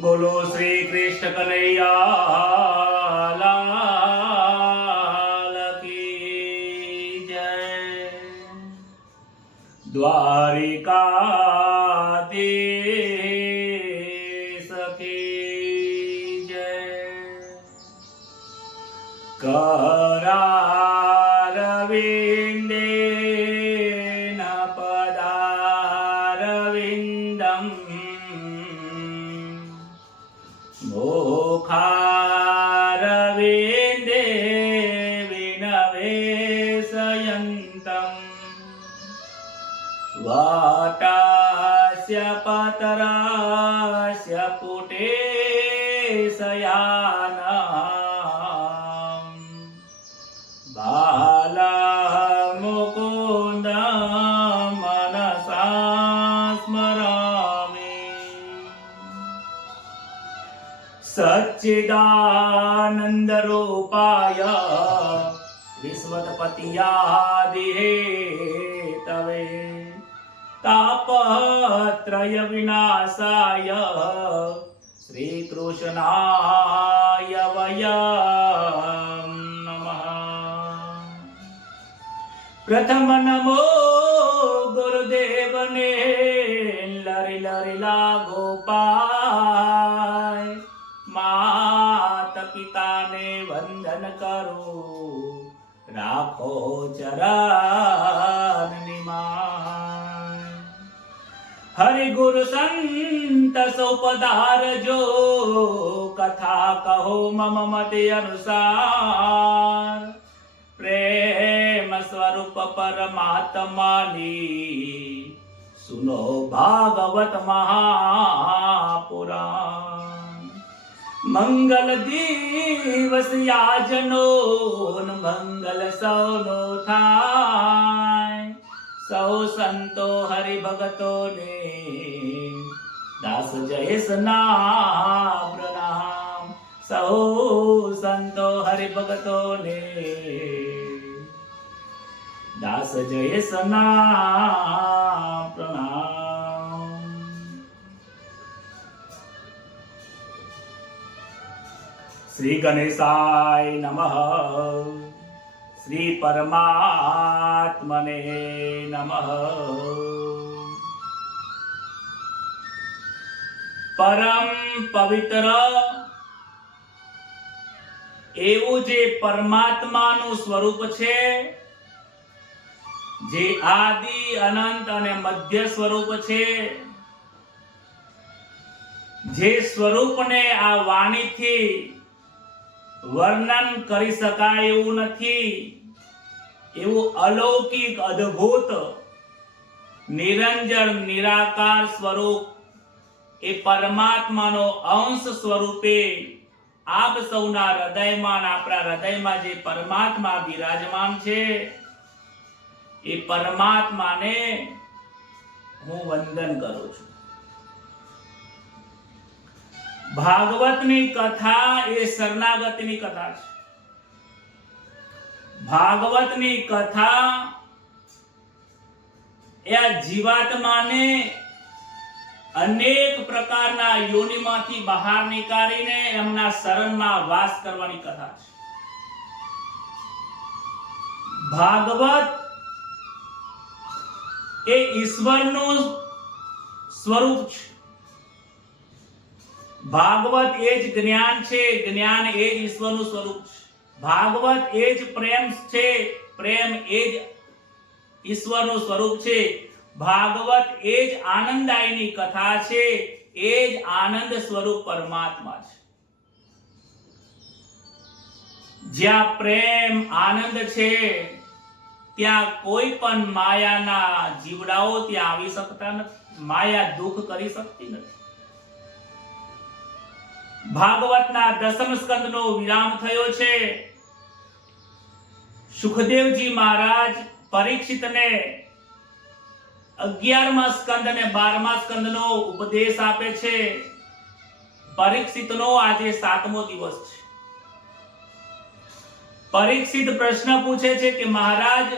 બોલો શ્રી કૃષ્ણ કનૈયા લાલ કી જય। દ્વારિકાધીશ કી જય। करारविन्दे पदारविन्दम् मोखारविन्दे विनवेशयन्तम् वाटास्य पतरास्य पुटे शयाना बालमुकुन्द मनसा स्मरामि। सच्चिदानन्दरूपाय विश्वत्पत्यादिहेतवे तापत्रय विनाशाय श्रीकृष्णाय वयम् नमः। प्रथम नमो गुरुदेवने लरि लरि लागो पाय मात पिता ने वंदन करो राखो चरण निमाय। हरि गुरु संत सो पधार जो कथा कहो मम मति अनुसार प्रेम स्वरूप परमात्मानी सुनो भागवत महापुराण। मंगल दिवस याजनो मंगल सौनो थाय सौ संतो हरि भगतो ने दास जय सना प्रणाम। सौ संतो हरि भगतो ने दास जय सना प्रणाम। श्री गणेशाय नमः। श्री परमात्मने नमः। परम पवित्र એવું જે પરમાત્માનું સ્વરૂપ છે, જે આદિ અનંત અને મધ્ય સ્વરૂપ છે, જે સ્વરૂપને આ વાણીથી વર્ણન કરી શકાય એવું નથી, એવું અલૌકિક અદ્ભુત નિરંજન નિરાકાર સ્વરૂપ એ પરમાત્માનો અંશ સ્વરૂપે આપ સૌના હૃદયમાં આપણા હૃદયમાં જે પરમાત્મા બિરાજમાન છે એ પરમાત્માને હું વંદન કરું છું। ભાગવતની કથા એ શરણાગતિની કથા છે। ભાગવતની કથા એ આ જીવાત્માને અનેક પ્રકારના યોનિમાંથી બહાર નીકાળીને એમના શરણમાં વાસ કરવાની કથા છે। ભાગવત એ ઈશ્વરનું સ્વરૂપ છે। ભાગવત એ જ જ્ઞાન છે, જ્ઞાન એ જ ઈશ્વરનું સ્વરૂપ છે। ભાગવત એ જ પ્રેમ છે, પ્રેમ એ જ ઈશ્વરનું સ્વરૂપ છે। ભાગવત એ જ આનંદાયની કથા છે, એ જ આનંદ સ્વરૂપ પરમાત્મા છે। જ્યાં પ્રેમ આનંદ છે ત્યાં કોઈ પણ માયાના જીવડાઓ ત્યાં આવી શકતા નથી, માયા દુઃખ કરી શકતી નથી। ભાગવતના દસમ સ્કંદનો વિરામ થયો છે। સુખદેવજી મહારાજ પરીક્ષિતને 11મા સ્કંદ અને 12મા સ્કંદનો ઉપદેશ આપે છે। પરીક્ષિતનો આજે 7મો દિવસ છે। પરીક્ષિત પ્રશ્ન પૂછે છે કે મહારાજ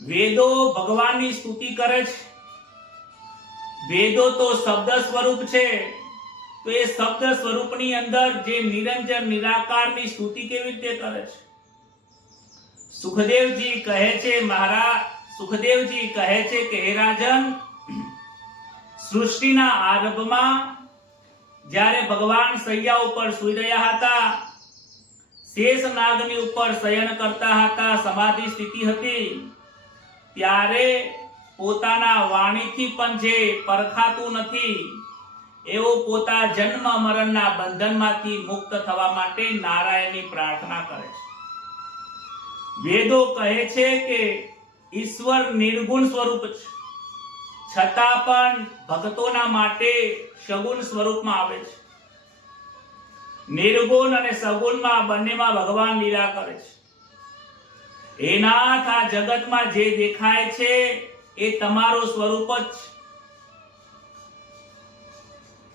વેદો ભગવાનની સ્તુતિ કરે છે, વેદો તો શબ્દ સ્વરૂપ છે, તો એ શબ્દ સ્વરૂપની અંદર જે નિરંજન નિરાકારની સ્તુતિ કેવી રીતે કરે છે? સુખદેવજી કહે છે, સુખદેવજી કહે છે કે હે રાજન, સૃષ્ટિના આરંભમાં જ્યારે ભગવાન સૈયા ઉપર સૂઈ રહ્યા હતા, શેષ નાગની ઉપર શયન કરતા હતા, સમાધિ સ્થિતિ હતી, ત્યારે પોતાના વાણીથી પણ જે પરખાતું નથી એવો પોતા જન્મ મરણના બંધનમાંથી મુક્ત થવા માટે નારાયણની પ્રાર્થના કરે છે. વેદો કહે છે કે ઈશ્વર નિર્ગુણ સ્વરૂપ છે, છતાં પણ ભક્તોના માટે સગુણ સ્વરૂપમાં આવે છે. નિર્ગુણ અને સગુણમાં બંનેમાં ભગવાન લીલા કરે છે. હે નાથ, આ જગતમાં જે દેખાય છે એ તમારો સ્વરૂપ જ છે.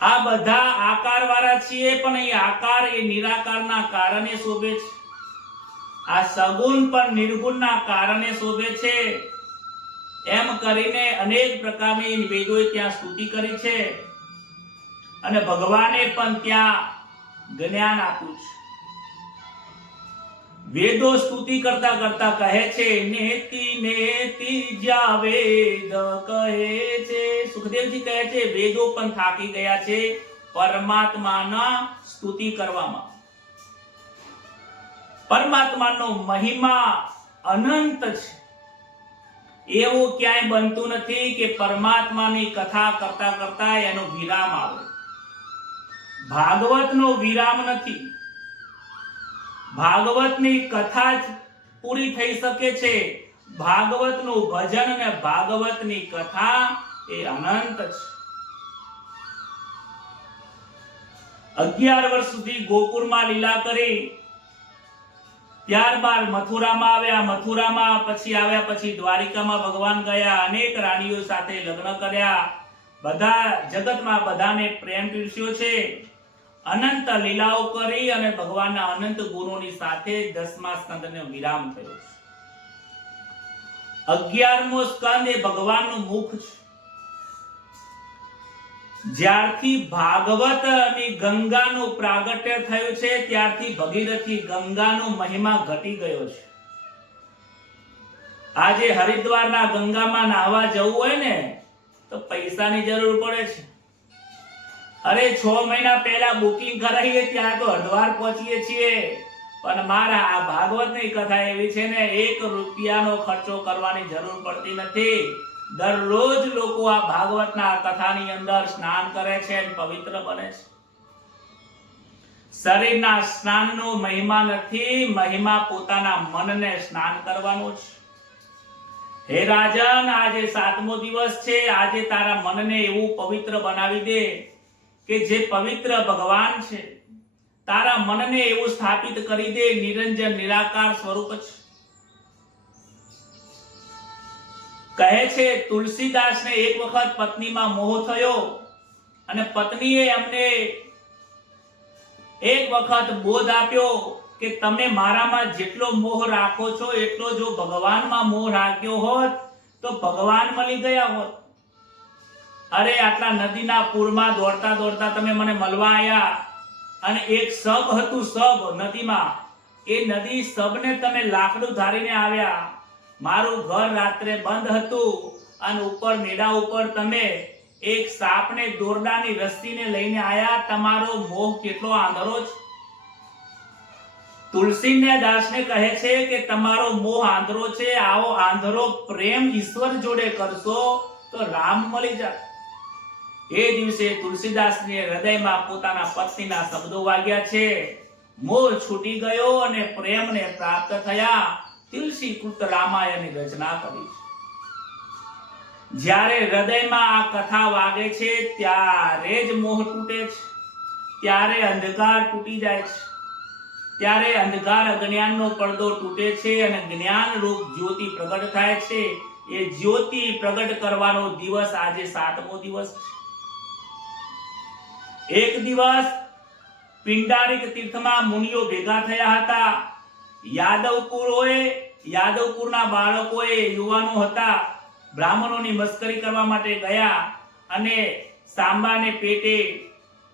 આ બધા આકારવાળા છીએ, પણ એ આકાર એ નિરાકારના કારણે શોભે છે. આ સગુણ પણ નિર્ગુણના કારણે શોભે છે. એમ કરીને અનેક પ્રકારની વેદોએ ત્યાં સ્તુતિ કરી છે અને ભગવાને પણ ત્યાં જ્ઞાન આપ્યું છે. વેદો સ્તુતિ કરતા કરતા કહે છે, નેતિ નેતિ જ્યાં વેદ કહે છે. સુખદેવજી કહે છે વેદો પણ થાકી ગયા છે પરમાત્માના સ્તુતિ કરવામાં. પરમાત્માનો મહિમા અનંત છે. એવું ક્યાંય બનતું નથી કે પરમાત્માની કથા કરતા કરતા એનો વિરામ આવે. ભાગવતનો વિરામ નથી. ભાગવતની કથા જ પૂરી થઈ શકે છે. ભાગવતનું ભજન અને ભાગવતની કથા એ અનંત છે. 11 વર્ષ સુધી ગોકુળમાં લીલા કરી, ત્યારબાદ મથુરામાં આવ્યા. મથુરામાં પછી આવ્યા પછી દ્વારિકામાં ભગવાન ગયા. અનેક રાણીઓ સાથે લગ્ન કર્યા. બધા જગતમાં બધાને પ્રેમ પીરસ્યો છે. અનંત લીલાઓ કરી અને ભગવાનના અનંત ગુણોની સાથે 10મા સ્કંદનો વિરામ થયો છે. 11મો સ્કંદ એ ભગવાનનું મુખ છે. જ્યારથી ભાગવતની ગંગાનું પ્રાગટ્ય થયું છે ત્યારથી ભગીરથી ગંગાનો મહિમા ઘટી ગયો છે. આજે હરિદ્વારના ગંગામાં નાહવા જવું હોય ને તો પૈસાની જરૂર પડે છે. અરે 6 મહિના પહેલા બુકિંગ કરાવીએ ત્યાં તો હરિદ્વાર પહોંચીએ છીએ. પણ મારા આ ભાગવતની કથા એવી છે ને, 1 રૂપિયાનો ખર્ચો કરવાની જરૂર પડતી નથી. દરરોજ લોકો આ ભાગવતના કથાની અંદર સ્નાન કરે છે અને પવિત્ર બને છે. શરીરના સ્નાનનો મહિમા નથી, મહિમા પોતાના મનને સ્નાન કરવાનો છે. હે રાજન, આજે 7મો દિવસ છે. આજે તારા મનને એવું પવિત્ર બનાવી દે કે જે પવિત્ર ભગવાન છે. તારા મનને એવું સ્થાપિત કરી દે નિરંજન નિરાકાર સ્વરૂપ છે. કહે છે તુલસીદાસને એક વખત પત્નીમાં મોહ થયો અને પત્નીએ એમને એક વખત બોધ આપ્યો કે તમે મારામાં જેટલો મોહ રાખો છો એટલો જો ભગવાનમાં મોહ રાખ્યો હોત તો ભગવાન મળી ગયા હોત. અરે આટલા નદીના પૂરમાં દોડતા દોડતા તમે મને મળવા આવ્યા અને એક સબ હતું, સબ નદીમાં, એ નદી સબને તમે લાકડું ધારીને આવ્યા. મારું ઘર રાત્રે બંધ હતું અને ઉપર મેડા ઉપર તમે એક સાપને દોરડાની રસ્સીને લઈને આયા. તમારો મોહ કેટલો આંધળો છે. તુલસીને દાસને કહે છે કે તમારો મોહ આંધળો છે. આવો આંધળો પ્રેમ ઈશ્વર જોડે કરશો તો રામ મળી જાય. એ દિવસે તુલસીદાસને હૃદયમાં પોતાના પત્નીના શબ્દો વાગ્યા છે. મોહ છૂટી ગયો અને પ્રેમને પ્રાપ્ત થયા. તુલસી કૃત રામાયણની રચના કરી. જ્યારે હૃદયમાં આ કથા વાગે છે ત્યારે જ મોહ તૂટે છે, ત્યારે અંધકાર તૂટી જાય છે, ત્યારે અંધકાર અજ્ઞાનનો પડદો તૂટે છે અને જ્ઞાન રૂપ જ્યોતિ પ્રગટ થાય છે. એ જ્યોતિ પ્રગટ કરવાનો દિવસ આજે 7મો દિવસ છે. એક દિવસ પિંડારિક તીર્થમાં મુનિઓ ભેગા થયા હતા. યાદવપુરના બાળકોએ, યુવાનો હતા, બ્રાહ્મણોની મસ્કરી કરવા માટે ગયા અને સાંબાને પેટે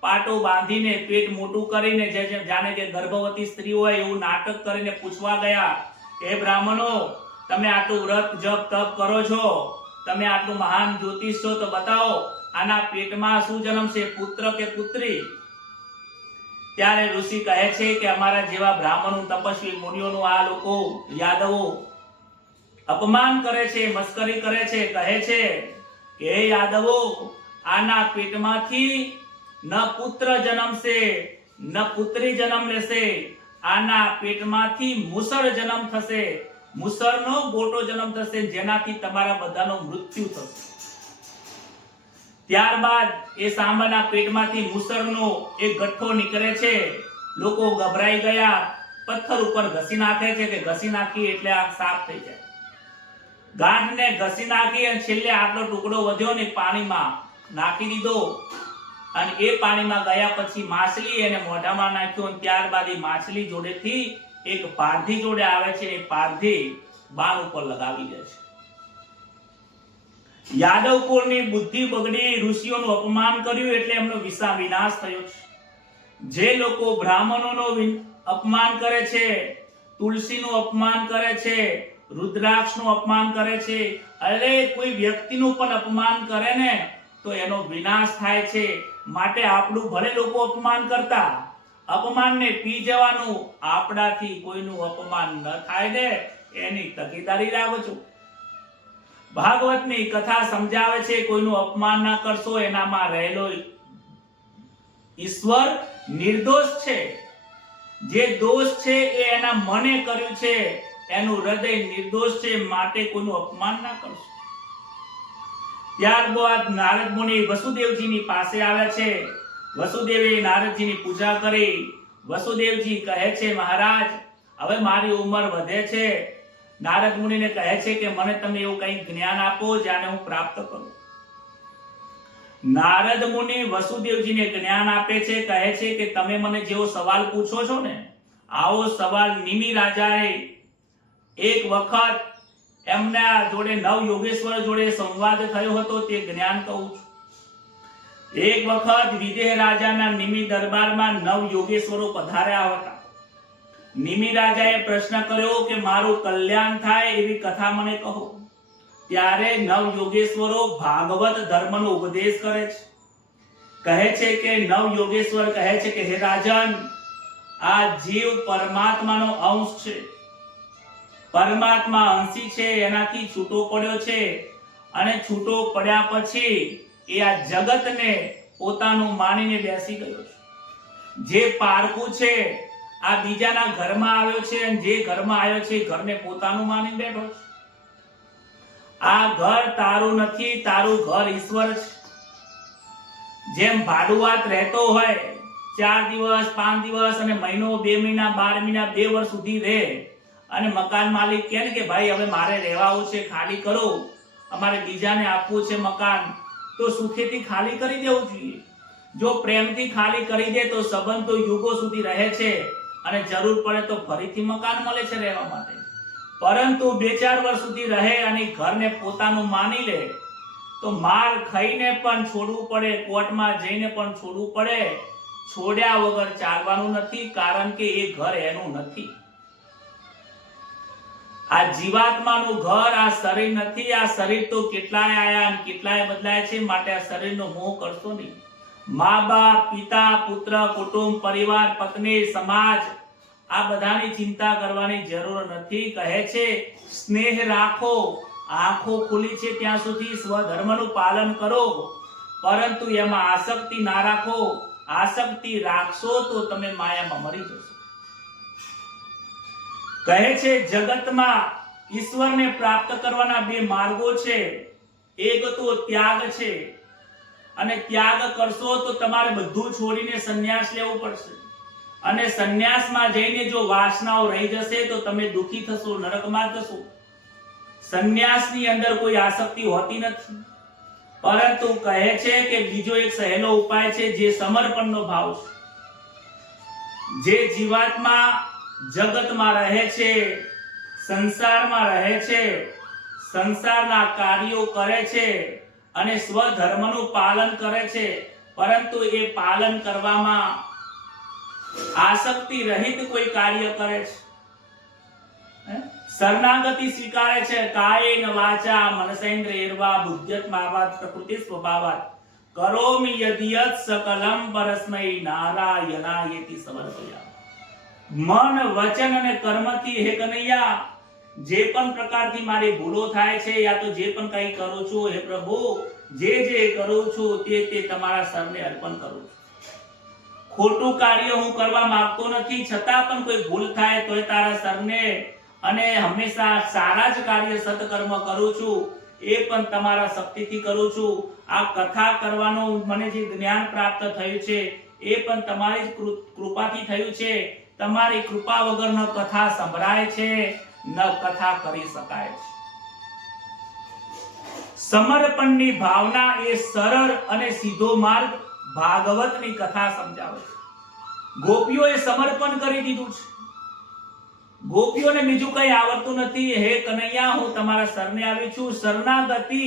પાટો બાંધીને પેટ મોટું કરીને જાણે કે ગર્ભવતી સ્ત્રી હોય એવું નાટક કરીને પૂછવા ગયા, હે બ્રાહ્મણો, તમે આટલું વ્રત જપ તપ કરો છો, તમે આટલું મહાન જ્યોતિષ છો, તો બતાવો આના પેટમાં શું જન્મશે, પુત્ર કે પુત્રી? ત્યારે ઋષિ કહે છે કે અમારા જેવા બ્રાહ્મણો, તપસ્વી મુનિઓનું આ લોકો યાદવો અપમાન કરે છે, મસ્કરી કરે છે. કહે છે કે હે યાદવો, આના પેટમાંથી ન પુત્ર જન્મશે ન પુત્રી જન્મ લેશે, આના પેટમાંથી મુસળ જન્મ થશે, મુસળનો ગોટો જન્મ થશે, જેનાથી તમારા બધાનો મૃત્યુ થશે. ત્યારબાદ એ સાંભાના પેટમાંથી મુસળનો એક ગઠ્ઠો નીકળે છે. લોકો ગભરાઈ ગયા, પથ્થર ઉપર ઘસી નાખે છે કે ઘસી નાખી એટલે આ સાફ થઈ જાય. ગાંઠને ઘસી નાખી અને છેલ્લે આટલો ટુકડો વધ્યો ને પાણીમાં નાખી દીધો, અને એ પાણીમાં ગયા પછી માછલી એને મોઢામાં નાખ્યો, અને ત્યારબાદ એ માછલી જોડેથી એક પારધી જોડે આવે છે, એ પારધી બાણ ઉપર લગાવી દે છે. યાદવ કુળની બુદ્ધિ બગડી, ઋષિઓનું અપમાન કર્યું એટલે એમનો વિનાશ થયો છે. જે લોકો બ્રાહ્મણોનો અપમાન કરે છે, તુલસીનું અપમાન કરે છે, રુદ્રાક્ષનું અપમાન કરે છે, અરે કોઈ વ્યક્તિનું પણ અપમાન કરે ને તો એનો વિનાશ થાય છે. માટે આપણું ભલે લોકો અપમાન કરતા, અપમાનને પી જવાનું, આપણાથી કોઈનું અપમાન ન થાય ને એની તકેદારી રાખજો. ભાગવતની કથા સમજાવે છે કોઈનું અપમાન ના કરશો, એનામાં રહેલો ઈશ્વર નિર્દોષ છે. જે દોષ છે એ એના મને કર્યું છે, એનું હૃદય નિર્દોષ છે, માટે કોઈનું અપમાન ના કરશો. ત્યારબાદ નારદ મુનિ વસુદેવજીની પાસે આવ્યા છે. વસુદેવે નારદજીની પૂજા કરી. વસુદેવજી કહે છે, મહારાજ, હવે મારી ઉંમર વધે છે. નારદ મુનિને કહે છે કે મને તમે એવું કંઈ જ્ઞાન આપો જેને હું પ્રાપ્ત કરું. નારદ મુનિ વસુદેવજીને જ્ઞાન આપે છે. કહે છે કે તમે મને જેવો સવાલ પૂછો છો ને, આવો સવાલ નિમિ રાજાએ એક વખત એમના જોડે નવ યોગેશ્વર જોડે સંવાદ થયો હતો, તે જ્ઞાન કહું છું. એક વખત વિદેહ રાજાના નિમિ દરબારમાં નવ યોગેશ્વરો પધાર્યા હતા. નિમિ રાજાએ પ્રશ્ન કર્યો કે મારું કલ્યાણ થાય એવી કથા મને કહો. ત્યારે નવ યોગેશ્વરો ભાગવત ધર્મનો ઉપદેશ કરે છે. કહે છે કે નવ યોગેશ્વર કહે છે કે હે રાજન, આ જીવ પરમાત્માનો અંશ છે, પરમાત્મા અંશી છે, એનાથી છૂટો પડ્યો છે, અને છૂટો પડ્યા પછી એ આ જગતને પોતાનું માનીને બેસી ગયો છે. જે પારકું છે આ બીજાના ઘરમાં આવ્યો છે, અને જે ઘરમાં આવ્યો છે ઘરને પોતાનું માની બેઠો છે. આ ઘર તારું નથી, તારું ઘર ઈશ્વર છે. જેમ ભાડુઆત રહેતો હોય 4 દિવસ 5 દિવસ અને મહિનો 2 મહિના 12 મહિના 2 વર્ષ સુધી રહે, અને મકાન માલિક કહે કે ભાઈ હવે મારે રહેવાનું છે, ખાલી કરો, અમારે બીજાને આપવું છે મકાન, તો સુખેથી ખાલી કરી દેવું જોઈએ. જો પ્રેમથી ખાલી કરી દે તો સંબંધ તો યુગો સુધી રહે છે, અને જરૂર પડે તો ફરીથી મકાન મળે છે રહેવા માટે. પરંતુ 2-4 વર્ષ સુધી રહે અને ઘરને પોતાનું માની લે તો માર ખાઈને પણ છોડવું પડે, કોર્ટમાં જઈને પણ છોડવું પડે. છોડ્યા વગર ચાલવાનું નથી, કારણ કે એ ઘર એનું નથી. આ જીવાત્માનું ઘર આ શરીર નથી. આ શરીર તો કેટલાય આયા અને કેટલાય બદલાય છે, માટે આ શરીરનો મોહ કરશો નહીં. મા બાપ, પિતા, પુત્ર, કુટુંબ, પરિવાર, પત્ની, સમાજ, આ બધાની ચિંતા કરવાની જરૂર નથી. કહે છે સ્નેહ રાખો, આંખો ખુલી છે ત્યાં સુધી સ્વધર્મનું પાલન કરો, પરંતુ એમાં આસક્તિ ના રાખો. આસક્તિ રાખશો તો તમે માયામાં મરી જશો. કહે છે જગતમાં ઈશ્વરને પ્રાપ્ત કરવાના 2 માર્ગો છે. એક તો ત્યાગ છે, અને ત્યાગ કરશો તો તમારે બધું છોડીને સંન્યાસ લેવું પડશે, અને સંન્યાસમાં જઈને જો વાસનાઓ રહી જશે તો તમે દુખી થશો, નરકમાં જશો. સંન્યાસની અંદર કોઈ આસક્તિ હોતી નથી, પરંતુ કહે છે કે બીજો એક સહેલો ઉપાય છે, જે સમર્પણનો ભાવ છે. જે જીવાત્મા જગતમાં રહે છે, સંસારમાં રહે છે, સંસારના કાર્યો કરે છે અને સ્વધર્મનું પાલન કરે છે, પરંતુ એ પાલન કરવામાં આસક્તિ રહિત કોઈ કાર્ય કરે છે, શરણાગતિ સ્વીકારે છે, કાયેન વાચા મનસેન્દ્રિયર્વા બુદ્ધ્યત્માવાત પ્રકૃતિ સ્વભાવાત કરોમિ યદિયત સકલમ પરસ્મૈ નારાયણાયેતિ સમર્પયા. મન વચન અને કર્મથી હે કનૈયા જે પણ પ્રકારથી મારી ભૂલો થાય છે યા તો જે પણ કંઈ કરું છું હે પ્રભુ, જે કરું છું તે તમારા સરને અર્પણ કરું છું. ખોટું કાર્ય હું કરવા માંગતો નથી, છતાં પણ કોઈ ભૂલ થાય તો તારા સરને અને હંમેશા સારા જ કાર્ય સત્કર્મ કરું છું, એ પણ તમારા શક્તિથી કરું છું. આ કથા કરવાનું મને જે જ્ઞાન પ્રાપ્ત થયું છે એ પણ તમારી જ કૃપાથી થયું છે. તમારી કૃપા વગર ન કથા સંભળાય છે ન કથા કરી શકાય છે. સમર્પણની ભાવના એ સરળ અને સીધો માર્ગ ભાગવતની કથા સમજાવે છે. ગોપીઓએ સમર્પણ કરી દીધું છે. ગોપીઓને બીજું કઈ આવડતું નથી. હે કનૈયા, હું તમારા શરણે આવી છું. શરણાગતિ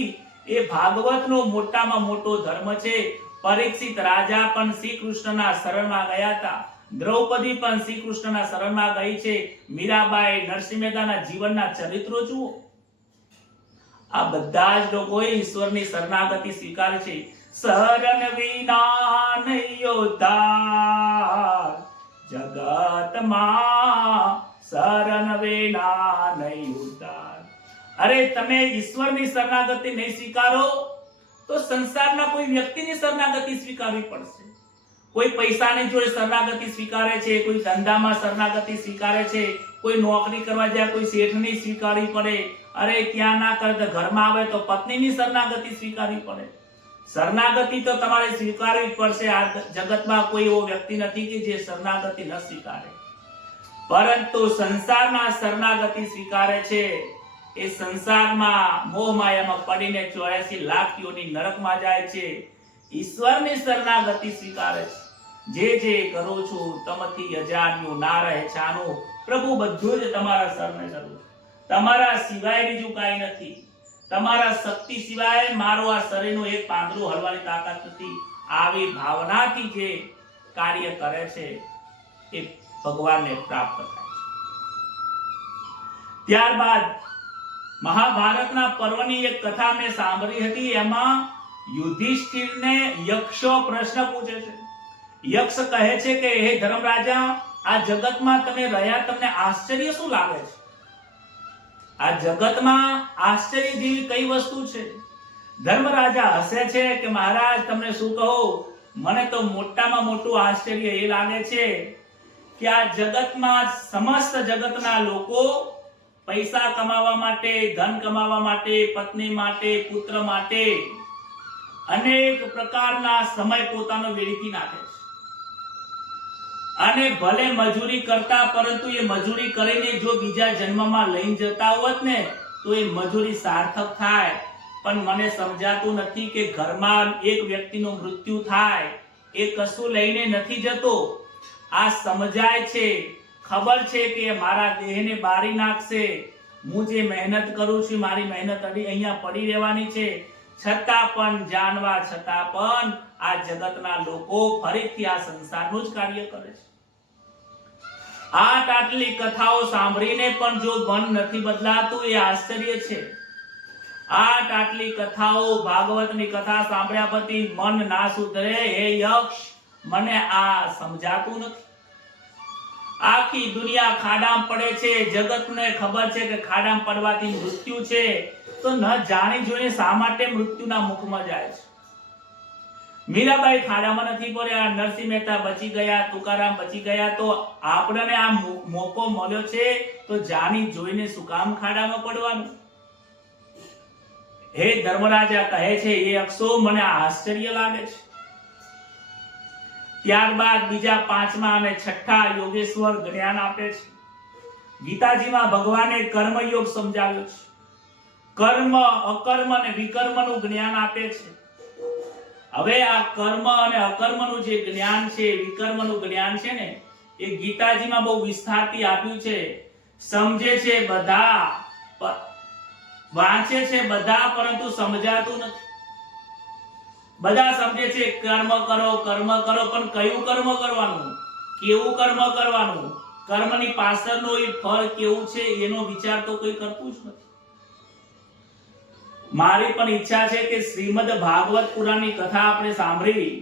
એ ભાગવતનો મોટામાં મોટો ધર્મ છે. પરીક્ષિત રાજા પણ શ્રી કૃષ્ણના શરણમાં ગયા હતા. દ્રૌપદી પણ શ્રી કૃષ્ણના શરણમાં ગઈ છે. મીરાબાઈ, નરસિંહ મહેતાના જીવનના ચરિત્રો જુઓ. આ બધા જ લોકોએ ઈશ્વરની શરણાગતિ સ્વીકારે છે. શરણ વિના નહીં ઉદ્ધાર જગતમાં, શરણ વિના નહીં ઉદ્ધાર. અરે તમે ઈશ્વરની શરણાગતિ નહીં સ્વીકારો તો સંસારના કોઈ વ્યક્તિની શરણાગતિ સ્વીકારવી પડશે. કોઈ પૈસાની જોડે શરણાગતિ સ્વીકારે છે, કોઈ ધંધામાં શરણાગતિ સ્વીકારે છે, કોઈ નોકરી કરવા જાય કોઈ શેઠની સ્વીકારવી પડે. અરે ત્યાં ના કરે તો ઘરમાં આવે તો પત્નીની શરણાગતિ સ્વીકારવી પડે. શરણાગતિ તો તમારે સ્વીકારવી પડશે. આ જગતમાં કોઈ એવો વ્યક્તિ નથી કે જે શરણાગતિ ન સ્વીકારે. પરંતુ સંસારના શરણાગતિ સ્વીકારે છે એ સંસારમાં મોહ માયામાં પડીને 84 લાખ યોની નરકમાં જાય છે. ઈશ્વરની શરણાગતિ સ્વીકારે છે. જે કરું છું તમથી અજાણ્યું ના રહે છાનું. પ્રભુ બધું જ તમારા શરણે કરું છું. તમારા સિવાય બીજું કાંઈ નથી. તમારા શક્તિ સિવાય મારું આ શરીરનું એક પાંદડું હલવાની તાકાત નથી. આવી ભાવનાથી જે કાર્ય કરે છે એ ભગવાનને પ્રાપ્ત થાય છે. ત્યારબાદ મહાભારતના પર્વની એક કથા મેં સાંભળી હતી. એમાં યુધિષ્ઠિરને યક્ષો પ્રશ્ન પૂછે છે. યક્ષ કહે છે કે હે ધર્મરાજા, આ જગતમાં તમે રહ્યા તમને આશ્ચર્ય શું લાગે છે? આ જગતમાં આશ્ચર્ય જેવી કઈ વસ્તુ છે? ધર્મરાજા હસે છે કે મહારાજ તમને શું કહું, મને તો મોટામાં મોટું આશ્ચર્ય એ લાગે છે કે આ જગતમાં સમસ્ત જગતના લોકો પૈસા કમાવા માટે, ધન કમાવા માટે, પત્ની માટે, પુત્ર માટે અનેક પ્રકારના સમય પોતાનો વેડફી નાખે છે. અને ભલે મજૂરી કરતા, પરંતુ એ મજૂરી કરીને જો બીજા જન્મમાં લઈ જતા હોત ને તો એ મજૂરી સાર્થક થાય. પણ મને સમજાતું નથી કે ઘરમાં એક વ્યક્તિનું મૃત્યુ થાય એ કશું લઈને નથી જતો. આ સમજાય છે, ખબર છે કે મારા દેહને બારી નાખશે. હું જે મહેનત કરું છું મારી મહેનત અહીંયા પડી રહેવાની છે. છતાં પણ જાણવા છતાં પણ આ જગતના લોકો ફરીથી આ સંસારનું જ કાર્ય કરે છે. આટલી કથાઓ સાંભળીને પણ જો મન નથી બદલાતું એ આશ્ચર્ય છે. આટલી કથાઓ, ભાગવતની કથા સાંભળ્યા પછી મન ના સુધરે. હે યક્ષ, મને આ સમજાતું નથી. આખી દુનિયા ખાડામાં પડે છે. જગતને ખબર છે કે ખાડામાં પડવાથી મૃત્યુ છે, તો ન જાણી જોઈને શા માટે મૃત્યુના મુખમાં જાય છે? મીરાબાઈ ખાડામાં નથી પડ્યા, નરસિંહ મહેતા બચી ગયા, તુકારામ બચી ગયા, તો આપણને આ મોકો મળ્યો છે તો જાણી જોઈને શું કામ ખાડામાં પડવાનું? હે ધર્મરાજા કહે છે એ અક્ષો મને આશ્ચર્ય લાગે છે. ત્યારબાદ બીજા 5મા અને 6ઠા યોગેશ્વર જ્ઞાન આપે છે. ગીતાજીમાં ભગવાને કર્મયોગ સમજાવ્યો છે. કર્મ, અકર્મ અને વિકર્મનું જ્ઞાન આપે છે. હવે આ કર્મ અને અકર્મનું જે જ્ઞાન છે, વિકર્મનું જ્ઞાન છે ને, એ ગીતાજીમાં બહુ વિસ્તારથી આપ્યું છે. સમજે છે બધા, વાંચે છે બધા, પરંતુ સમજાતું નથી. બધા સમજે છે કર્મ કરો પણ કયું કર્મ કરવાનું, કેવું કર્મ કરવાનું, કર્મની પાછળનું એ ફળ કેવું છે એનો વિચાર તો કોઈ કરતું જ નથી. મારી પણ ઈચ્છા છે કે શ્રીમદ ભાગવત પુરાણની કથા આપણે સાંભળી,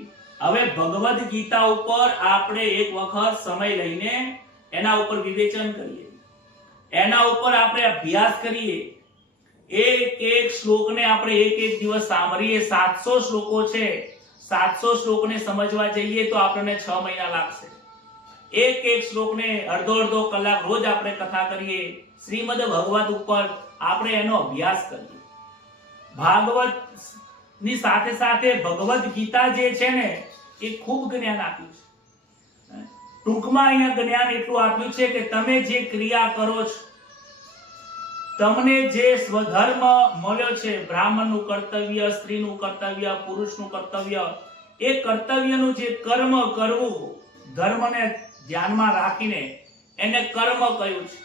હવે ભગવદ ગીતા ઉપર આપણે એક વખત સમય લઈને એના ઉપર વિવેચન કરીએ, એના ઉપર આપણે અભ્યાસ કરીએ, એક શ્લોકને આપણે એક દિવસ સાંભળીએ. 700 શ્લોકો છે, 700 શ્લોકને સમજવા જઈએ તો આપણને 6 મહિના લાગશે. એક શ્લોકને અડધો કલાક રોજ આપણે કથા કરીએ, શ્રીમદ ભગવત ઉપર આપણે એનો અભ્યાસ કરીએ. ભાગવત ની સાથે સાથે ભગવદ ગીતા જે છે ને એ ખૂબ જ્ઞાન આપ્યું છે. ટૂંકમાં અહીંયા જ્ઞાન એટલું આપ્યું છે કે તમે જે ક્રિયા કરો છો, તમને જે સ્વધર્મ મળ્યો છે, બ્રાહ્મણનું કર્તવ્ય, સ્ત્રીનું કર્તવ્ય, પુરુષનું કર્તવ્ય, એ કર્તવ્યનું જે કર્મ કરવું, ધર્મને ધ્યાનમાં રાખીને એને કર્મ કહ્યું છે.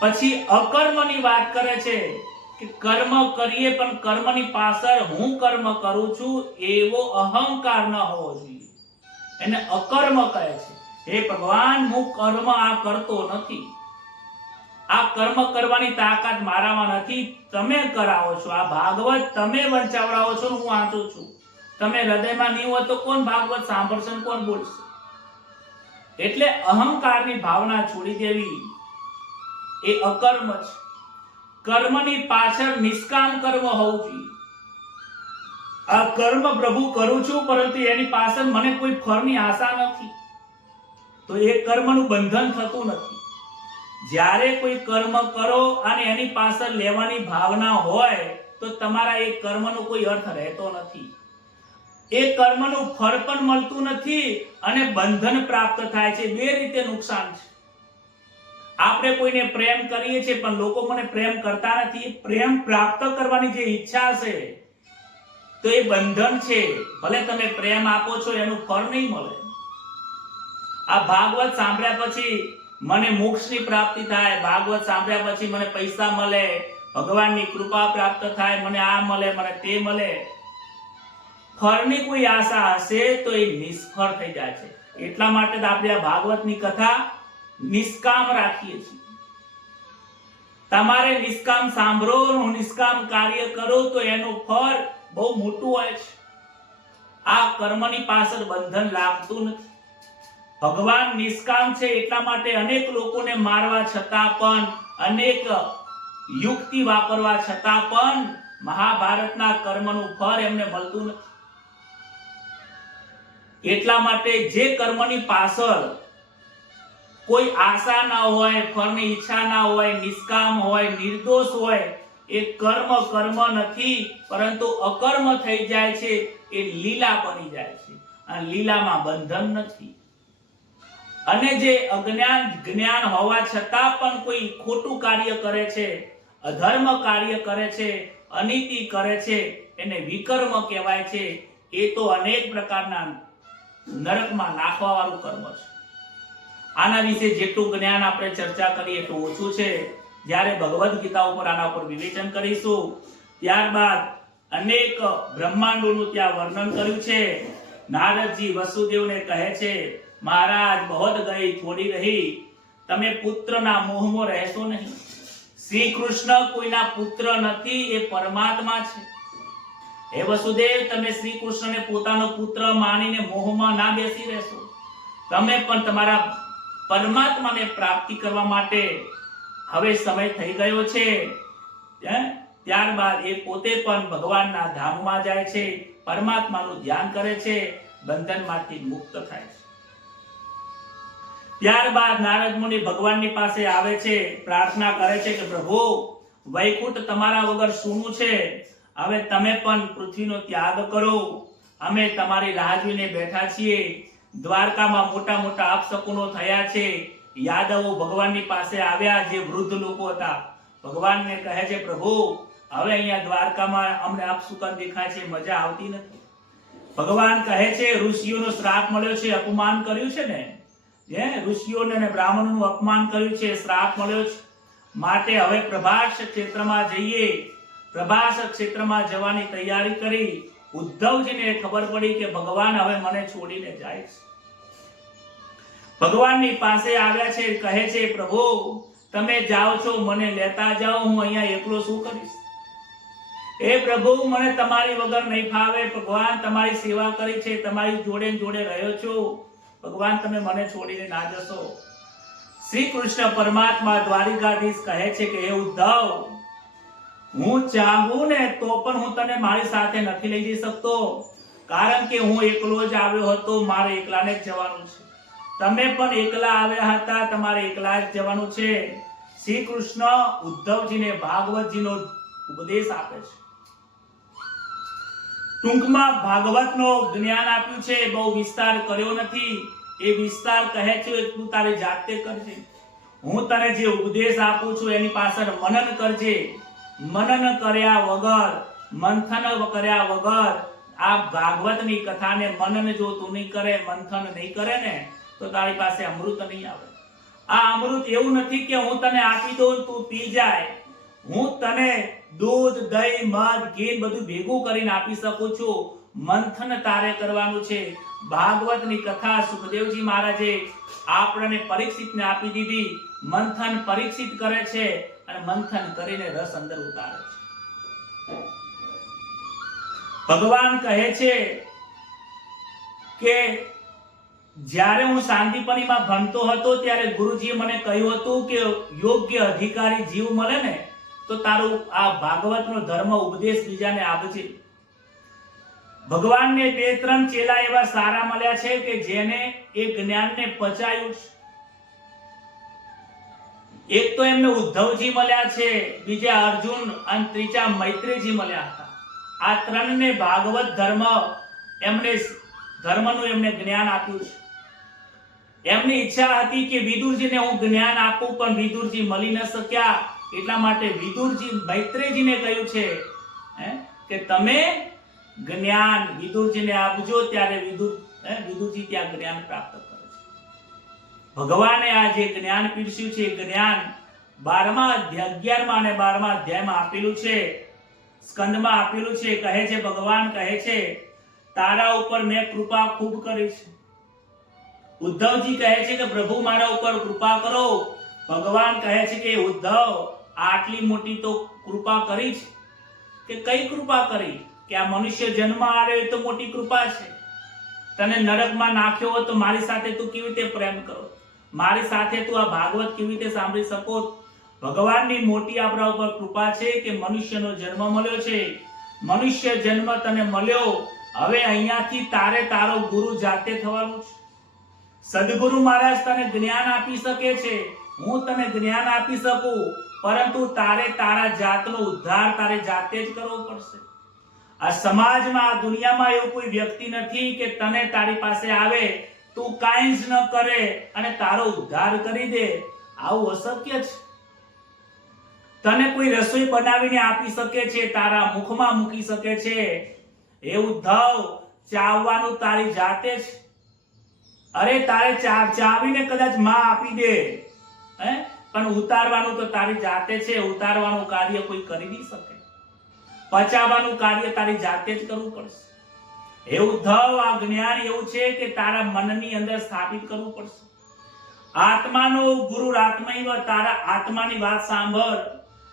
પછી અકર્મની વાત કરે છે કે કર્મ કરીએ પણ કર્મની પાછળ હું કર્મ કરું છું એવો અહંકાર ન હોવો જોઈએ, એને અકર્મ કહે છે. હે ભગવાન, હું કર્મ આ કરતો નથી, આ કર્મ કરવાની તાકાત મારામાં નથી, તમે કરાવો છો. આ ભાગવત તમે વંચાવડાવો છો, હું વાંચું છું. તમે હૃદયમાં નહીં હોય તો કોણ ભાગવત સાંભળશે, કોણ બોલશે? એટલે અહંકારની ભાવના છોડી દેવી એ અકર્મ છે. કર્મની પાછળ નિષ્કામ કર્મ હોવું જોઈએ. આ કર્મ પ્રભુ કરું છું પરંતુ એની પાછળ મને કોઈ ફળની આશા નથી, તો એ કર્મનું બંધન થતું નથી. જ્યારે કોઈ કર્મ કરો અને એની પાછળ લેવાની ભાવના હોય તો તમારા એ કર્મનો કોઈ અર્થ રહેતો નથી. એ કર્મનું ફળ પણ મળતું નથી અને બંધન પ્રાપ્ત થાય છે. બે રીતે નુકસાન છે. આપણે કોઈને પ્રેમ કરીએ છીએ પણ લોકો મને પ્રેમ કરતા નથી. પ્રેમ પ્રાપ્ત કરવાની જે ઈચ્છા છે તો એ બંધન છે. ભલે તમે પ્રેમ આપો છો એનું ફળ નહીં મળે. આ ભાગવત સાંભળ્યા પછી મને મોક્ષની પ્રાપ્તિ થાય, ભાગવત સાંભળ્યા પછી મને પૈસા મળે, ભગવાનની કૃપા પ્રાપ્ત થાય, મને આ મળે, મને તે મળે, ફળની કોઈ આશા હશે તો એ નિષ્ફળ થઈ જાય છે. એટલા માટે જ આપણે આ ભાગવતની કથા નિષ્કામ રાખીએ છીએ. તમારે નિષ્કામ સાંભળો, નિષ્કામ કાર્ય કરો તો એનું ફળ બહુ મોટું હોય છે. આ કર્મની પાછળ બંધન લાગતું નથી. ભગવાન નિષ્કામ છે એટલા માટે અનેક લોકોને મારવા છતાં પણ, અનેક યુક્તિ વાપરવા છતાં પણ મહાભારતના કર્મનું ફળ એમને મળતું નથી. એટલા માટે જે કર્મની પાછળ કોઈ આશા ના હોય, ફળની ઈચ્છા ના હોય, નિષ્કામ હોય, નિર્દોષ હોય, એ કર્મ નથી પરંતુ અકર્મ થઈ જાય છે. એ લીલા બની જાય છે. આ લીલામાં બંધન નથી. અને જે અજ્ઞાન જ્ઞાન હોવા છતાં પણ કોઈ ખોટું કાર્ય કરે છે, અધર્મ કાર્ય કરે છે, અનીતિ કરે છે, એને વિકર્મ કહેવાય છે. એ તો અનેક પ્રકારના નરકમાં નાખવા વાળું કર્મ છે. આના વિશે જેટલું જ્ઞાન આપણે ચર્ચા કરીએ એટલું ઓછું છે. જ્યારે ભગવદ ગીતા ઉપર આના ઉપર વિવેચન કરીશું, ત્યારબાદ અનેક બ્રહ્માંડોનું ત્યાં વર્ણન કર્યું છે. નારદજી વસુદેવને કહે છે, મહારાજ બહોત ગઈ થોડી રહી, તમે પુત્રના મોહમાં રહેશો નહીં. શ્રી કૃષ્ણ કોઈના પુત્ર નથી, એ પરમાત્મા છે. હે વસુદેવ, તમે શ્રી કૃષ્ણને પોતાનો પુત્ર માનીને મોહમાં ના બેસી રહેશો. તમે પણ તમારા પરમાત્માને પ્રાપ્તિ કરવા માટે હવે સમય થઈ ગયો છે. ત્યારબાદ એ પોતે પણ ભગવાનના ધામમાં જાય છે, પરમાત્માનું ધ્યાન કરે છે, બંધનમાંથી મુક્ત થાય છે. ત્યારબાદ નારદ મુનિ ભગવાનની પાસે આવે છે, પ્રાર્થના કરે છે કે પ્રભુ, વૈકુંઠ તમારા વગર સૂનું છે. હવે તમે પણ પૃથ્વીનો ત્યાગ કરો. અમે તમારી રાહ જોઈને બેઠા છીએ. દ્વારકામાં મોટા મોટા અપશકુનો થયા છે. યાદવો ભગવાનની પાસે આવ્યા, જે વૃદ્ધ લોકો હતા. ભગવાનને કહે છે, પ્રભુ હવે અહીંયા દ્વારકામાં અમને અપશુકન દેખાય છે, મજા આવતી નથી. ભગવાન કહે છે, ઋષિઓનો શ્રાપ મળ્યો છે, અપમાન કર્યું છે ને, ઋષિઓને અને બ્રાહ્મણોનું અપમાન કર્યું છે, શ્રાપ મળ્યો છે. માટે હવે પ્રભાસ ક્ષેત્રમાં જઈએ, પ્રભાસ ક્ષેત્રમાં જવાની તૈયારી કરી. ઉદ્ધવજીને ખબર પડી કે ભગવાન હવે મને છોડીને જાય છે. ભગવાનની પાસે આવ્યા છે, કહે છે પ્રભુ તમે જાઓ છો, મને લેતા જાઓ, હું અહીંયા એકલો શું કરીશ? એ પ્રભુ મને તમારી વગર નહીં ફાવે. ભગવાન તમારી સેવા કરી છે, તમારી જોડે જોડે રહ્યો છું, ભગવાન તમે મને છોડીને ના જશો. શ્રી કૃષ્ણ પરમાત્મા દ્વારિકાધીશ કહે છે કે હે ઉદ્ધવ, હું ચાહું ને તો પણ હું તને મારી સાથે નથી લઈ જઈ શકતો, કારણ કે હું એકલો જ આવ્યો હતો, મારે એકલાને જ જવાનું છે. તમે પણ એકલા આવ્યા હતા, તમારે એકલા જ જવાનું છે. શ્રી કૃષ્ણ ઉદ્ધવજીને ભાગવતજીનો ઉપદેશ આપે છે. ટૂંકમાં ભાગવતનો જ્ઞાન આપ્યું છે, બહુ વિસ્તાર કર્યો નથી. એ વિસ્તાર કહે છે તું તારી જાતે કરજે. હું તને જે ઉપદેશ આપું છું એની પાછળ મનન કરજે. મનન કર્યા વગર, મંથન કર્યા વગર આ ભાગવતની કથાને મનન જો તું નહીં કરે, મંથન નહીં કરે ને, તો તારી પાસે અમૃત નહીં આવે. આ અમૃત એવું નથી કે હું તને આપી દઉં તું પી જાય. હું તને દૂધ, દહીં, મધ, ઘી બધું ભેગું કરીને આપી શકું છું. મંથન તારે કરવાનું છે. ભાગવતની કથા સુખદેવજી મહારાજે આપણને પરીક્ષિતને આપી દીધી. મંથન પરીક્ષિત કરે છે અને મંથન કરીને રસ અંદર ઉતારે છે. ભગવાન કહે છે કે જ્યારે હું શાંતિપણીમાં ભણતો હતો ત્યારે ગુરુજીએ મને કહ્યું હતું કે યોગ્ય અધિકારી જીવ મળે ને તો તારું આ ભાગવતનો ધર્મ ઉપદેશ બીજાને આપજે. ભગવાનને 2-3 ચેલા એવા સારા મળ્યા છે કે જેને એ જ્ઞાનને પચાયું છે. એક તો એમને ઉદ્ધવજી મળ્યા છે, બીજા અર્જુન અને ત્રીજા મૈત્રેયજી મળ્યા હતા. આ ત્રણને ભાગવત ધર્મનું એમને જ્ઞાન આપ્યું છે. એમની ઈચ્છા હતી કે વિદુરજીને હું જ્ઞાન આપું, પણ વિદુરજી મળી ન શક્યા. એટલા માટે વિદુરજી મૈત્રેયજીને કહ્યું છે કે તમે જ્ઞાન વિદુરજીને આપજો, ત્યારે વિદુરજી ત્યાં જ્ઞાન પ્રાપ્ત કરે છે. ભગવાને આ જે જ્ઞાન પીરસ્યું છે, જ્ઞાન 11મા અને 12મા અધ્યાયમાં આપેલું છે, સ્કંદમાં આપેલું છે. કહે છે ભગવાન કહે છે તારા ઉપર મેં કૃપા ખૂબ કરી છે. ઉદ્ધવજી કહે છે કે પ્રભુ મારા ઉપર કૃપા કરો. ભગવાન કહે છે કે ઉદ્ધવ આટલી મોટી તો કૃપા કરી છે. કે કઈ કૃપા કરી? કે આ મનુષ્ય જન્મ આવ્યો એ તો મોટી કૃપા છે. તને નરકમાં નાખ્યો હોય તો મારી સાથે તું કેવી રીતે પ્રેમ કરો? મારી સાથે તું આ ભાગવત કેવી રીતે સાંભળી શકો? ભગવાનની મોટી આપણા ઉપર કૃપા છે કે મનુષ્યનો જન્મ મળ્યો છે. મનુષ્ય જન્મ તને મળ્યો, હવે અહીંયાથી તારે તારો ગુરુ જાતે થવાનું છે. સદગુરુ મહારાજ તને જ્ઞાન આપી શકે છે, હું તને જ્ઞાન આપી શકું, પરંતુ તારે તારા જાતનો ઉદ્ધાર તારે જાતે જ કરવો પડશે. આ સમાજમાં, આ દુનિયામાં એવું કોઈ વ્યક્તિ નથી કે તને તારી પાસે આવે, તું કાંઈ જ ન કરે અને તારો ઉદ્ધાર કરી દે. આવું અશક્ય છે. તને કોઈ રસોઈ બનાવીને આપી શકે છે, તારા મુખમાં મૂકી શકે છે. એ ઉદ્ધવ ચાવવાનું તારી જાતે જ. અરે તારે ચાવીને કદાચ માં આપી દે, પણ ઉતારવાનું તો તારી જાતે છે. ઉતારવાનું કાર્ય કોઈ કરી નહીં શકે. પચાવવાનું કાર્ય તારી જાતે જ કરવું પડશે. હે ઉદ્ધવ, આ જ્ઞાન એવું છે કે તારા મનની અંદર સ્થાપિત કરવું પડશે. આત્માનો ગુરુ આત્મૈવ, તારા આત્માની વાત સાંભળ.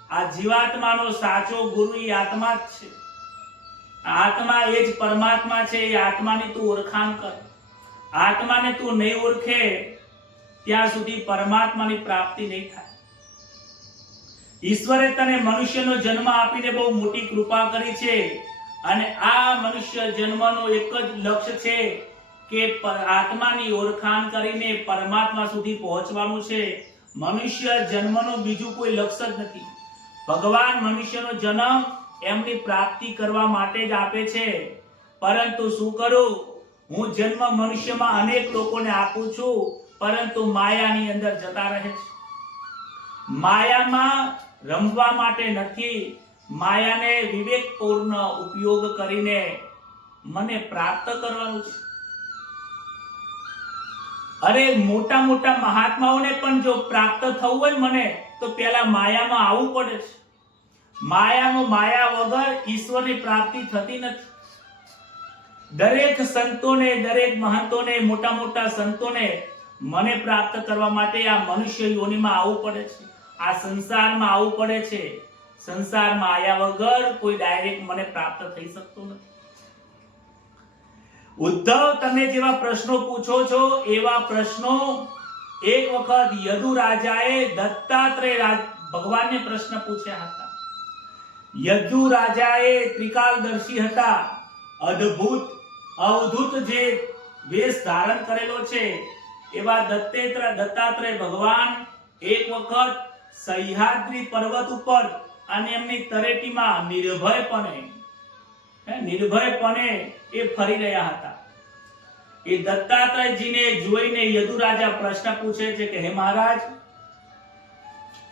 આ જીવાત્માનો સાચો ગુરુ એ આત્મા જ છે. આત્મા એ જ પરમાત્મા છે. એ આત્માની તું ઓળખાણ કર. આત્માને તું નહીં ઓળખે ત્યાં સુધી પરમાત્માની પ્રાપ્તિ નહીં થાય. ઈશ્વરે તને મનુષ્યનો જન્મ આપીને બહુ મોટી કૃપા કરી છે, અને આ મનુષ્ય જન્મનો એક જ લક્ષ્ય છે કે આત્માની ઓળખાણ કરીને પરમાત્મા સુધી પહોંચવાનું છે. મનુષ્ય જન્મનો બીજું કોઈ લક્ષ્ય જ નથી. ભગવાન મનુષ્યનો જન્મ એમની પ્રાપ્તિ કરવા માટે જ આપે છે. પરંતુ શું કરું? હું જન્મ મનુષ્યમાં અનેક લોકોને આપું છું, પરંતુ માયાની અંદર જતા રહે છે. માયામાં રમવા માટે નથી, માયાને વિવેકપૂર્ણ ઉપયોગ કરીને મને પ્રાપ્ત કરવાનું છે. અરે મોટા મોટા મહાત્માઓને પણ જો પ્રાપ્ત થવું હોય મને તો પહેલા માયામાં આવવું પડે છે. માયામાં માયા વગર ઈશ્વરની પ્રાપ્તિ થતી નથી. દરેક સંતોને, દરેક મહંતોને, મોટા મોટા સંતોને મને પ્રાપ્ત કરવા માટે આ મનુષ્ય યોનિમાં આવવું પડે છે, આ સંસારમાં આવવું પડે છે. સંસારમાં આયા વગર કોઈ ડાયરેક્ટ મને પ્રાપ્ત થઈ શકતું નથી. ઉદ્ધવ, તમે જેવા પ્રશ્નો પૂછો છો એવા પ્રશ્નો એક વખત યદુ રાજાએ દત્તાત્રેય ભગવાનને પ્રશ્ન પૂછ્યા હતા. યદુ રાજાએ ત્રિકાલદર્શી હતા, અવધૂત જે વેશ ધારણ કરેલો છે એવા દત્તાત્રેય ભગવાન એક વખત સહ્યાદ્રી પર્વત ઉપર અને એમની તળેટીમાં નિર્ભયપણે એ ફરી રહ્યા હતા. એ દત્તાત્રેયજીને જોઈને યદુ રાજા પ્રશ્ન પૂછે છે કે હે મહારાજ,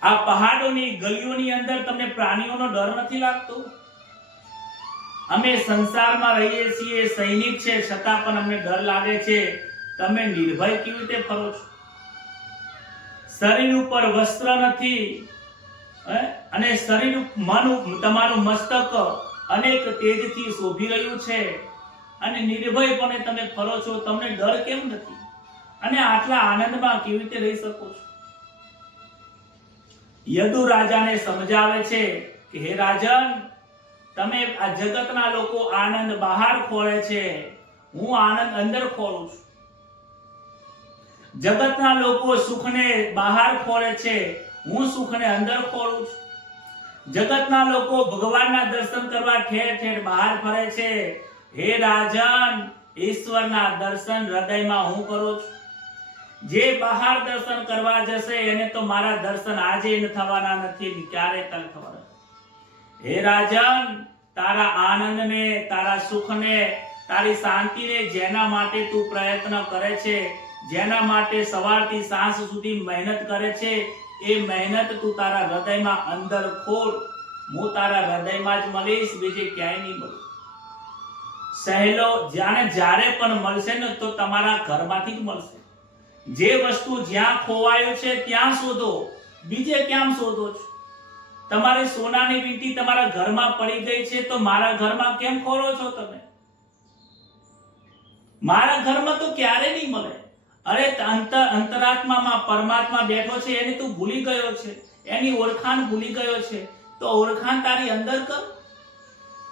આ પહાડોની ગલીઓની અંદર તમને પ્રાણીઓનો ડર નથી લાગતો? અમે સંસારમાં રહીએ છીએ, સૈનિક છે, છતાં પણ અમને ડર લાગે છે. તમે નિર્ભય કેવી રીતે ફરો છો? શરીર ઉપર વસ્ત્ર નથી અને તમારું મસ્તક અનેક તેજથી શોભી રહ્યું છે અને નિર્ભયપણે તમે ફરો છો. તમને ડર કેમ નથી અને આટલા આનંદમાં કેવી રીતે રહી શકો છો? યદુ રાજાને સમજાવે છે કે હે રાજન, તમે આ જગતના લોકો આનંદ બહાર ખોળે છે, હું આનંદ અંદર ખોળું છું. જગતના લોકો સુખને બહાર ખોળે છે, હું સુખને અંદર ખોળું છું. જગતના લોકો ભગવાનના દર્શન કરવા ઠેર ઠેર બહાર ફરે છે. હે રાજન, ઈશ્વરના દર્શન હૃદયમાં હું કરું છું. જે બહાર દર્શન કરવા જશે એને તો મારા દર્શન આજે થવાના નથી, ક્યારે કાલ થવાના. હે રાજન, તારા આનંદને, તારા સુખને, તારી શાંતિને જેના માટે તું પ્રયત્ન કરે છે, જેના માટે સવારથી સાંજ સુધી મહેનત કરે છે, એ મહેનત તું તારા હૃદયમાં અંદર ખોલ. હું તારા હૃદયમાં જ મળીશ, બીજે ક્યાંય નહીં મળું. સહેલો જ્યારે પણ મળશે ને તો તમારા ઘરમાંથી જ મળશે. જે વસ્તુ જ્યાં ખોવાયું છે ત્યાં શોધો, બીજે ક્યાં શોધો છો? તમારી સોનાની વીંટી તમારા ઘરમાં પડી ગઈ છે તો મારા ઘરમાં કેમ ખોરો છો તમે? મારા ઘરમાં તો ક્યારે નહીં મળે. અરે અંતરાત્મામાં પરમાત્મા બેઠો છે, એને તું ભૂલી ગયો છે, એની ઓળખાણ ભૂલી ગયો છે, તો ઓળખાણ તારી અંદર કર.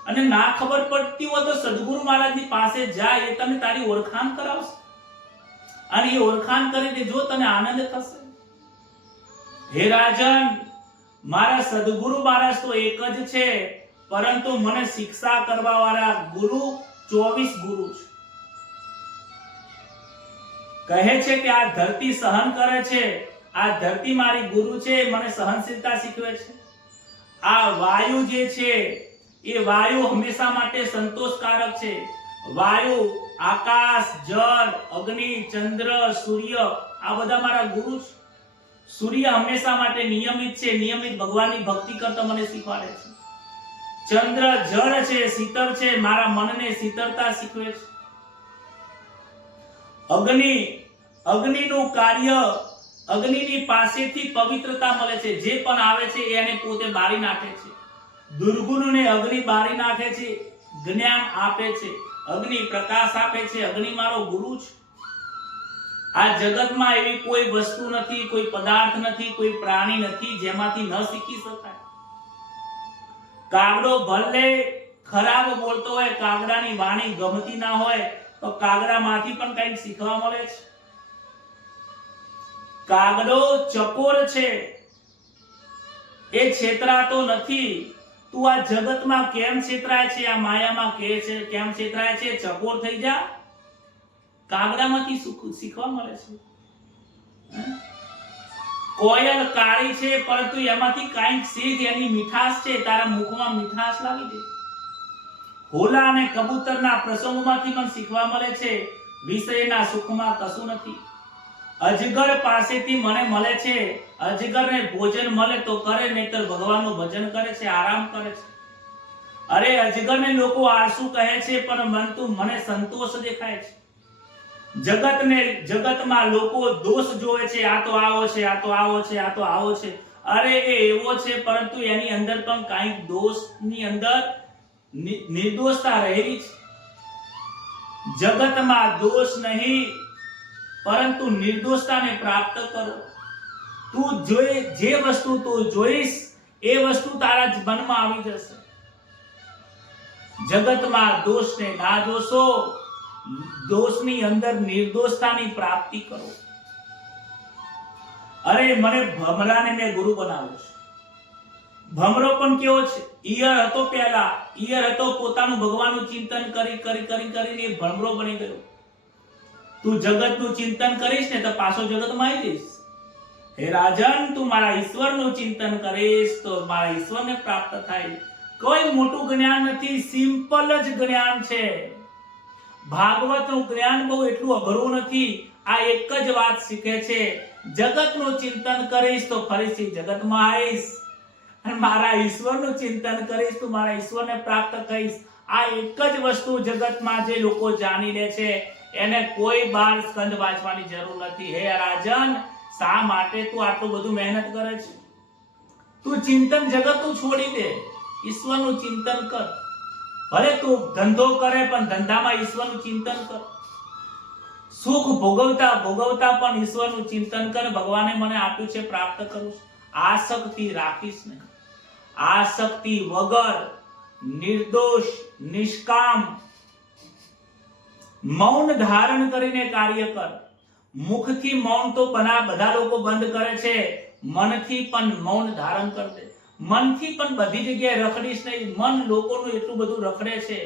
અને ના ખબર પડતી હોય તો સદગુરુ મહારાજની પાસે જાય, એ તને તારી ઓળખાણ કરાવશે અને એ ઓળખાણ કરીને જો તને આનંદ થશે. હે રાજન, મારા સદગુરુ મહારાજ તો એક જ છે, પરંતુ મને શિક્ષા કરવા વાળા ગુરુ 24 ગુરુ છે. કહે છે કે આ ધરતી સહન કરે છે, આ ધરતી મારી ગુરુ છે, મને સહનશીલતા શીખવે છે. આ વાયુ જે છે એ વાયુ હંમેશા માટે સંતોષકારક છે. વાયુ, આકાશ, જળ, અગ્નિ, ચંદ્ર, સૂર્ય આ બધા મારા ગુરુ છે. સૂર્ય હંમેશા માટે નિયમિત છે, નિયમિત ભગવાનની ભક્તિ કરતા મને શીખવાડે છે. ચંદ્ર જળ છે, શીતળ છે, મારા મનને શીતળતા શીખવે છે. અગ્નિનું કાર્ય, અગ્નિની પાસેથી પવિત્રતા મળે છે. જે પણ આવે છે એને પોતે બાળી નાખે છે. દુર્ગુણોને અગ્નિ બાળી નાખે છે, જ્ઞાન આપે છે, અગ્નિ પ્રકાશ આપે છે. અગ્નિ મારો ગુરુ છે. આ જગતમાં એવી કોઈ વસ્તુ નથી, કોઈ પદાર્થ નથી, કોઈ પ્રાણી નથી જેમાંથી ન શીખી શકાય. કાગડો ભલે ખરાબ બોલતો હોય, કાગડાની વાણી ગમતી ના હોય, તો કાગડામાંથી પણ કંઈક શીખવા મળે છે. કાગડો ચકોર છે, એ છેતરાતો નથી. તું આ જગતમાં કેમ છેતરાય છે? આ માયામાં કેમ છેતરાય છે? ચકોર થઈ જા. કાગડામાંથી શીખવા મળે છે. કોયલ કાળી છે, પરંતુ એમાંથી કંઈક શીખ, એની મીઠાશ છે, તારા મુખમાં મીઠાશ લાવી દે. હોલા અને કબૂતરના પ્રસંગોમાંથી પણ શીખવા મળે છે, વિષયના સુખમાં કશું નથી. અજગર પાસેથી મને મળે છે. અજગરને ભોજન મળે તો કરે, નહીતર ભગવાનનું ભજન કરે છે, આરામ કરે છે. અરે અજગરને લોકો આળસુ કહે છે, પણ મને સંતોષ દેખાય છે. જગતમાં લોકો દોષ જોવે છે, આ તો આવો છે, આ તો આવો છે, આ તો આવો છે. અરે એ એવો છે પરંતુ એની અંદર પણ કાંઈક દોષની અંદર નિર્દોષતા રહેલી છે. જગતમાં દોષ નહીં પરંતુ નિર્દોષતાને પ્રાપ્ત કરો. તું જે વસ્તુ તું જોઈશ એ વસ્તુ તારા મનમાં આવી જશે. જગતમાં દોષને ના જોશો, દોષની અંદર નિર્દોષતાની પ્રાપ્તિ કરો. અરે મને ભમરાને મેં ગુરુ બનાવ્યો છે. ભમરો પણ કેવો છે? ઈયર હતો, પહેલા ઈયર હતો, પોતાનું ભગવાનનું ચિંતન કરીને ભમરો બની ગયો. તું જગતનું ચિંતન કરીશ ને તો પાછો જગતમાં આવી જઈશ. હે રાજન, તું મારા ઈશ્વરનું ચિંતન કરીશ તો મારા ઈશ્વરને પ્રાપ્ત થાય. કોઈ મોટું જ્ઞાન નથી, સિમ્પલ જ જ્ઞાન છે. ભાગવતનું જ્ઞાન બહુ એટલું અઘરું નથી. આ એક જ વાત શીખે છે, જગતનું ચિંતન કરીશ તો ફરીથી જગતમાં આવીશ અને મારા ઈશ્વરનું ચિંતન કરીશ તો મારા ઈશ્વરને પ્રાપ્ત થઈશ. આ એક જ વસ્તુ જગતમાં જે લોકો જાણી લે છે એને કોઈ બાર સ્કંદ વાંચવાની જરૂર નથી. હે રાજન, શા માટે તું આટલું બધું મહેનત કરે છે? તું ચિંતન જગતનું છોડી દે, ઈશ્વરનું ચિંતન કર. ભલે તું ધંધો કરે પણ ધંધામાં ઈશ્વરનું ચિંતન કર. સુખ ભોગવતા પણ ઈશ્વરનું ચિંતન કર. ભગવાને મને આપ્યું છે, પ્રાપ્ત કરું છું. આસક્તિ રાખીશ નહીં. આસક્તિ વગર નિર્દોષ નિષ્કામ મૌન ધારણ કરીને કાર્ય કર. મુખથી મૌન તો બધા લોકો બંધ કરે છે, મનથી પણ મૌન ધારણ કર દે. મનથી પણ બધી જગ્યાએ રખડીશ નહીં. મન લોકોનું એટલું બધું રખડે છે,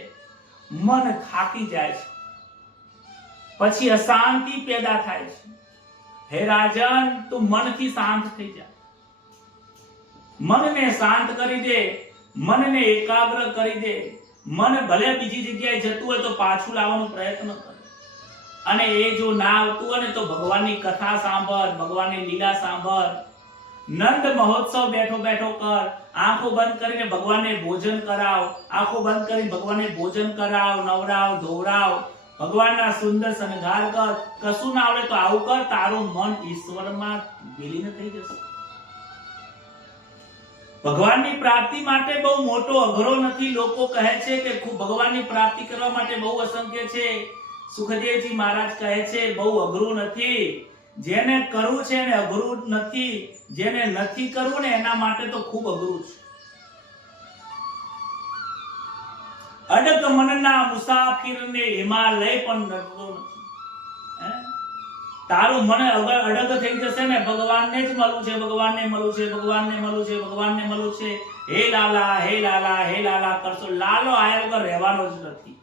મન થાકી જાય છે, પછી અશાંતિ પેદા થાય છે. હે રાજન, તું મનથી શાંત થઈ જા. મનને શાંત કરી દે, મનને એકાગ્ર કરી દે. મન ભલે બીજી જગ્યાએ જતું હોય તો પાછું લાવવાનો પ્રયત્ન કર. અને એ જો ના આવતું હોય ને તો ભગવાનની કથા સાંભળ, ભગવાનની લીલા સાંભળ. નંદ મહોત્સવ બેઠો બેઠો કર. આંખો બંધ કરીને ભગવાનને ભોજન કરાવ. આંખો બંધ કરીને ભગવાનને ભોજન કરાવ, નવરાવ, ધોવરાવ. ભગવાનના સુંદર શણગાર કર. કશું ના આવડે તો આવું કર. તારું મન ઈશ્વરમાં વિલીન થઈ જશે. ભગવાનની પ્રાપ્તિ માટે બહુ મોટો અઘરો નથી. લોકો કહે છે કે ભગવાનની પ્રાપ્તિ કરવા માટે બહુ અસંખ્ય છે. સુખદેવજી મહારાજ કહે છે બહુ અઘરું નથી. જેને કરવું છે એને અઘરું નથી. જેને નથી કરવું ને એના માટે તો ખૂબ અઘરું છે. અડગ મનના મુસાફિરને હિમાલય પણ નડતો નથી. તારું મન અડગ થઈ જશે ને ભગવાનને જ મળવું છે, ભગવાનને મળવું છે, ભગવાનને મળવું છે, ભગવાનને મળવું છે. હે લાલા, હે લાલા, હે લાલા કરશો. લાલો આયા વગર રહેવાનો જ નથી.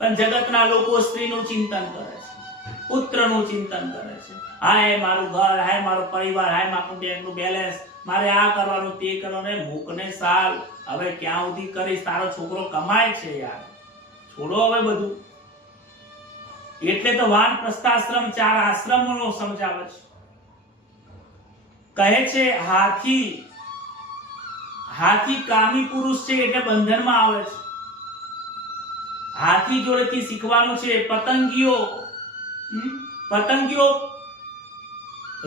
પણ જગતના લોકો સ્ત્રીનું ચિંતન કરે છે, પુત્રનું ચિંતન કરે છે. હાય મારું ઘર, હાય મારો પરિવાર, હાય મારું બેંકનું બેલેન્સ, મારે આ કરવાનું તે કરવાનું. મૂકને સાલ, હવે ક્યાં સુધી કરીશ? તારો છોકરો કમાય છે યાર, છોડો હવે બધું. એટલે તો વાનપ્રસ્થાશ્રમ 4 આશ્રમનો સમજાવે છે. કહે છે હાથી કામી પુરુષ છે એટલે બંધનમાં આવે છે. હાથી જોડેથી શીખવાનું છે. પતંગીઓ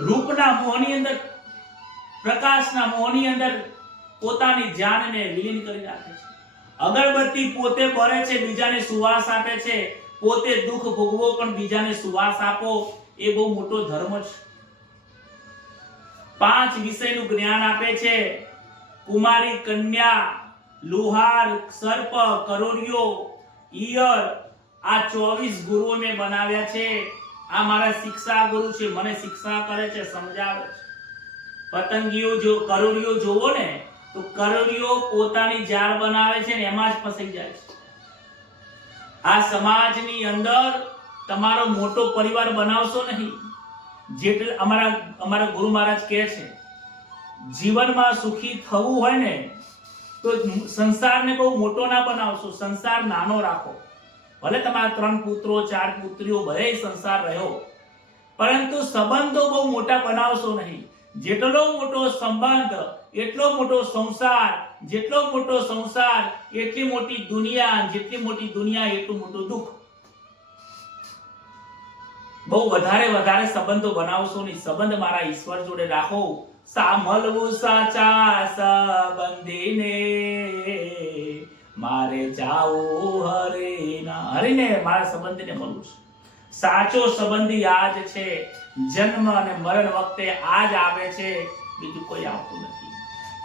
રૂપના મોહની અંદર, પ્રકાશના મોહની અંદર પોતાની જાનને વિલીન કરી નાખે છે. અગરબત્તી પોતે બળે છે, બીજાને સુવાસ આપે છે. પોતે દુઃખ ભોગવો પણ બીજાને સુવાસ આપો, એ બહુ મોટો ધર્મ છે. 5 વિષયનું જ્ઞાન આપે છે. કુમારી, કન્યા, લુહાર, સર્પ, કરોડિયો, ઈયર, આ 24 ગુરુઓ મેં બનાવ્યા છે. આ મારા શિક્ષા ગુરુ છે, મને શિક્ષા કરે છે, સમજાવે છે. પતંગીઓ જો કરોડિયો જોવો ને તો કરોડિયો પોતાની જાળ બનાવે છે ને એમાં જ ફસાઈ જાય છે. આ સમાજની અંદર તમારો મોટો પરિવાર બનાવશો નહીં. જેટલે અમારા ગુરુ મહારાજ કહે છે જીવનમાં સુખી થવું હોય ને તો સંસારને બહુ મોટો ના બનાવશો, સંસાર નાનો રાખો. ભલે તમારા 3 પુત્રો 4 પુત્રીઓ ભલે સંસાર રહ્યો, પરંતુ સંબંધો બહુ મોટા બનાવશો નહીં. જેટલો મોટો સંબંધ એટલો મોટો સંસાર, જેટલો મોટો સંસાર એટલી મોટી દુનિયા, જેટલી મોટી દુનિયા એટલું મોટું દુઃખ. બહુ વધારે સંબંધો બનાવશો નહીં. સંબંધ મારા ઈશ્વર જોડે રાખો. સાંભળવું સાચા સંબંધીને, મારે જાવું હરીને મારા સંબંધીને મળવું છે. સાચો સંબંધી આ જ છે. જન્મ અને મરણ વખતે આ જ આવે છે, બીજું કોઈ આવતું નથી.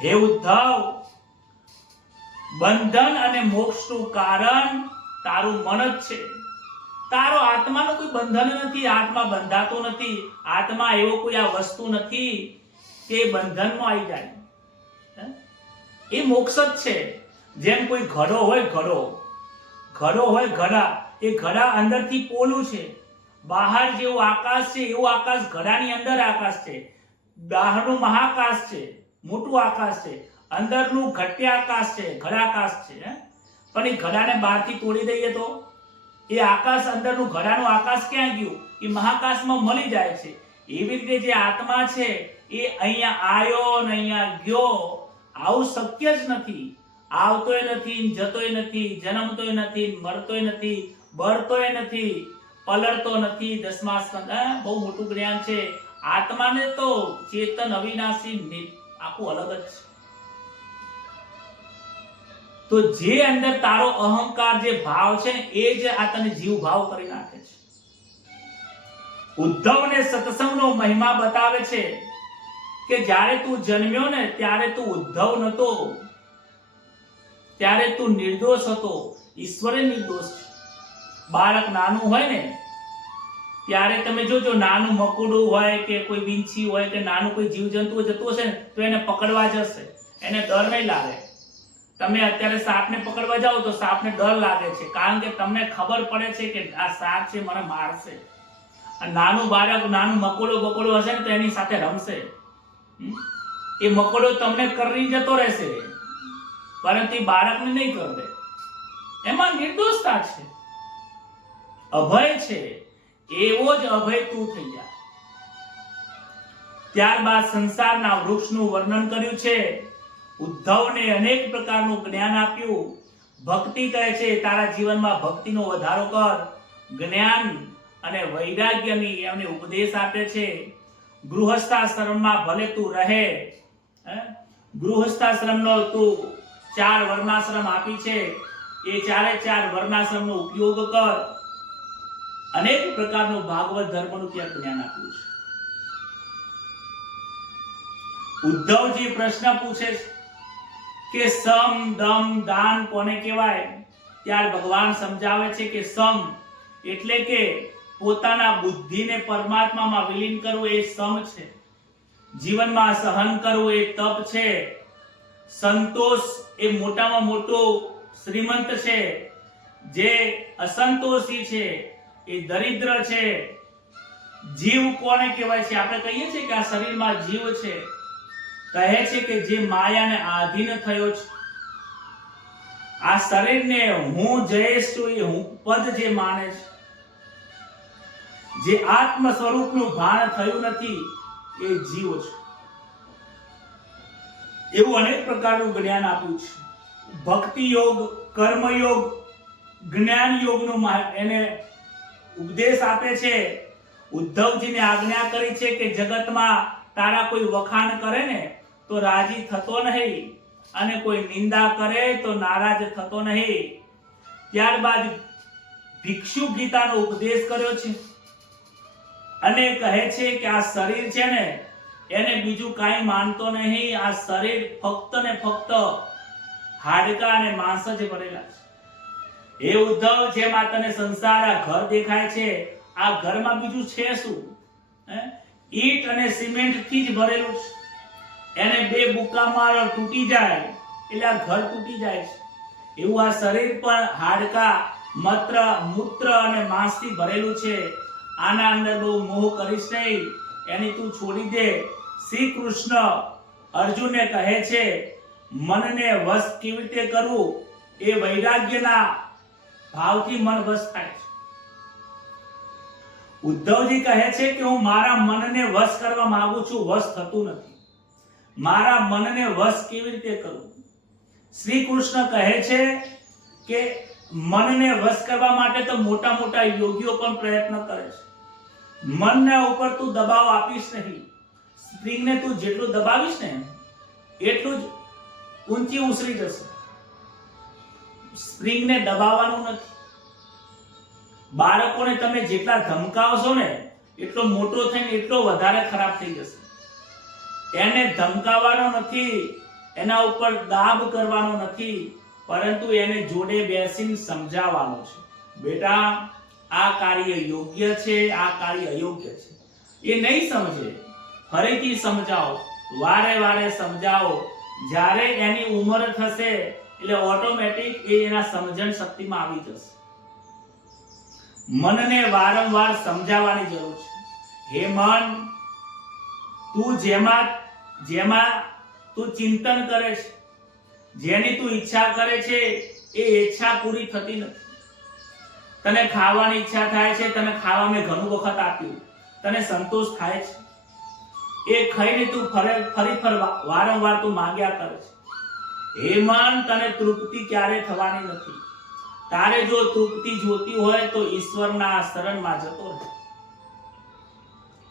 હે ઉદ્ધવ, બંધન અને મોક્ષનું કારણ તારું મન જ છે. તારો આત્માનું કોઈ બંધન નથી. આત્મા બંધાતો નથી. આત્મા એવો કોઈ આ વસ્તુ નથી કે બંધનમાં આવી જાય. એ મોક્ષ જ છે. જેમ કોઈ ઘડો હોય, ઘડો હોય, ઘડા, એ ઘડા અંદરથી પોલું છે. બહાર જેવું આકાશ છે એવું આકાશ ઘડાની અંદર આકાશ છે. બહારનું મહાકાશ છે, મોટું આકાશ છે. અંદરનું ઘટ્યાકાશ છે, ઘડાકાશ છે. પણ એ ઘડાને બહારથી તોડી દઈએ તો એ આકાશ, અંદરનું ઘડાનું આકાશ ક્યાં ગયું? એ મહાકાશમાં મળી જાય છે. એવી રીતે જે આત્મા છે એ અહીંયા આવ્યો ને અહીંયા ગયો, આવું શક્ય જ નથી. આવતોય નથી, જતોય નથી, જન્મતોય નથી, મરતોય નથી, બળતોય નથી, પલળતો નથી. દસમા સ્કંદ બહુ મોટું જ્ઞાન છે. આત્માને તો ચેતન અવિનાશી આખું અલગ જ છે. તો જે અંદર તારો અહંકાર, જે ભાવ છે ને, એ જ આ તને જીવ ભાવ કરી નાખે છે. ઉદ્ધવને સત્સંગનો મહિમા બતાવે છે કે જ્યારે તું જન્મ્યો ને ત્યારે તું ઉદ્ધવ નતો, ત્યારે તું નિર્દોષ હતો. ઈશ્વરે નિર્દોષ છે. બાળક નાનું હોય ને ત્યારે તમે જોજો, નાનું મકોડું હોય કે કોઈ વીંછી હોય કે નાનું કોઈ જીવજંતુ જતું હશે ને તો એને પકડવા જશે, એને ડર નહીં લાગે. તમે અત્યારે સાપને પકડવા જાઓ તો સાપને ડર લાગે છે, કારણ કે તમને ખબર પડે છે કે આ સાપ છે, મને મારશે. નાનું બાળક, નાનું મકોડો હશે ને તો એની સાથે રમશે. એ મકોડો તમને કરી જતો રહેશે, પરંતુ એ બાળકને નહીં કરે. એમાં નિર્દોષતા છે, અભય છે. એવો જ અભય તું થઈ જા. ત્યારબાદ સંસારના વૃક્ષનું વર્ણન કર્યું છે. ઉદ્ધવને અનેક પ્રકારનું જ્ઞાન આપ્યું. ભક્તિ કહે છે તારા જીવનમાં ભક્તિનો વધારો કર. જ્ઞાન અને વૈરાગ્યની એમને ઉપદેશ આપે છે. ગૃહસ્થાશ્રમમાં ભલે તું રહે, ગૃહસ્થાશ્રમનો તું 4 વર્ણાશ્રમ આપી છે, એ 4 વર્ણાશ્રમનો ઉપયોગ કર. અનેક પ્રકારનું ભાગવત ધર્મનું ત્યાં જ્ઞાન આપ્યું છે. ઉદ્ધવજી પ્રશ્ન પૂછે છે કે સમ, દમ, દાન કોને કહેવાય? ત્યાર ભગવાન સમજાવે છે કે સમ એટલે કે પોતાના બુદ્ધિને પરમાત્મામાં વિલીન કરવું, એ સમ છે. જીવનમાં સહન કરવું, એ તપ છે. સંતોષ એ મોટામાં મોટો શ્રીમંત છે. જે અસંતોષી છે એ દરિદ્ર છે. જીવ કોને કહેવાય છે? આપણે કહીએ છીએ કે આ શરીરમાં જીવ છે. કહે છે કે જે માયાને આધીન થયો છે. આ શરીરને હું જયેશ છું એ હું પદ જે માને છે, જે આત્મ સ્વરૂપનું ભાન થયું નથી, એ જીવ છે. એવું અનેક પ્રકારનું જ્ઞાન આપ્યું છે. ભક્તિ યોગ, કર્મ યોગ, જ્ઞાન યોગનું એને ઉપદેશ આપે છે. ઉદ્ધવજીને આજ્ઞા કરી છે કે જગતમાં તારા કોઈ વખાણ કરે ને તો રાજી થતો નહીં, અને કોઈ નિંદા કરે તો નારાજ થતો નહીં. ત્યારબાદ ભિક્ષુ ગીતાનો ઉપદેશ કર્યો છે અને કહે છે કે આ શરીર છે ને એને બીજું કાંઈ માનતો નહીં. આ શરીર ફક્ત ને ફક્ત હાડકા અને માંસ જ ભરેલા છે. હે ઉદ્ધવ, જેમ આ તને સંસાર, આ ઘર દેખાય છે, આ ઘરમાં બીજું છે શું? ઈટ અને સિમેન્ટ થી જ ભરેલું છે. એને 2 બુક્કા મારો તૂટી જાય એટલે આ ઘર તૂટી જાય છે. એવું આ શરીર પણ હાડકા, મૂત્ર અને માંસથી ભરેલું છે. આના અંદર બહુ મોહ કરીશ નહીં, એની તું છોડી દે. શ્રી કૃષ્ણ અર્જુનને કહે છે મનને વશ કેવી રીતે કરવું? એ વૈરાગ્યના ભાવથી મન વશ થાય છે. ઉદ્ધવજી કહે છે કે હું મારા મનને વશ કરવા માંગુ છું, વશ થતું નથી. મારા મનને વશ કેવી રીતે કરું? શ્રી કૃષ્ણ કહે છે કે મનને વશ કરવા માટે તો મોટા યોગીઓ પણ પ્રયત્ન કરે છે. મનના ઉપર તું દબાવ આપીશ નહીં. સ્પ્રિંગને તું જેટલું દબાવીશ ને એટલું જ ઊંચી ઉછળી જશે. સ્પ્રિંગને દબાવવાનું નથી. બાળકોને તમે જેટલા ધમકાવશો ને એટલો મોટો થઈને એટલો વધારે ખરાબ થઈ જશે. એને ધમકાવવાનો નથી, એના ઉપર દાબ કરવાનો નથી, પરંતુ એને જોડે બેસીને સમજાવવાનો છે. બેટા, આ કાર્ય યોગ્ય છે, આ કાર્ય અયોગ્ય છે. એ નહીં સમજે, ફરીથી સમજાવો, વારે વારે સમજાવો. જ્યારે એની ઉંમર થશે એટલે ઓટોમેટિક એ એના સમજણ શક્તિમાં આવી જશે. મનને વારંવાર સમજાવવાની જરૂર છે. હે મન, તું જેમાં તું ચિંતન કરે છે, જેની તું ઈચ્છા કરે છે, એ ઈચ્છા પૂરી થતી નથી. તને ખાવાની ઈચ્છા થાય છે, તને ખાવા મેં ઘણું વખત આપ્યું, તને સંતોષ થાય છે, એ ખાઈને તું ફરી વારંવાર તું માંગ્યા કરે છે. હે મન, તને તૃપ્તિ ક્યારે થવાની નથી. તારે જો તૃપ્તિ જોતી હોય તો ઈશ્વરના શરણમાં જતો રહે.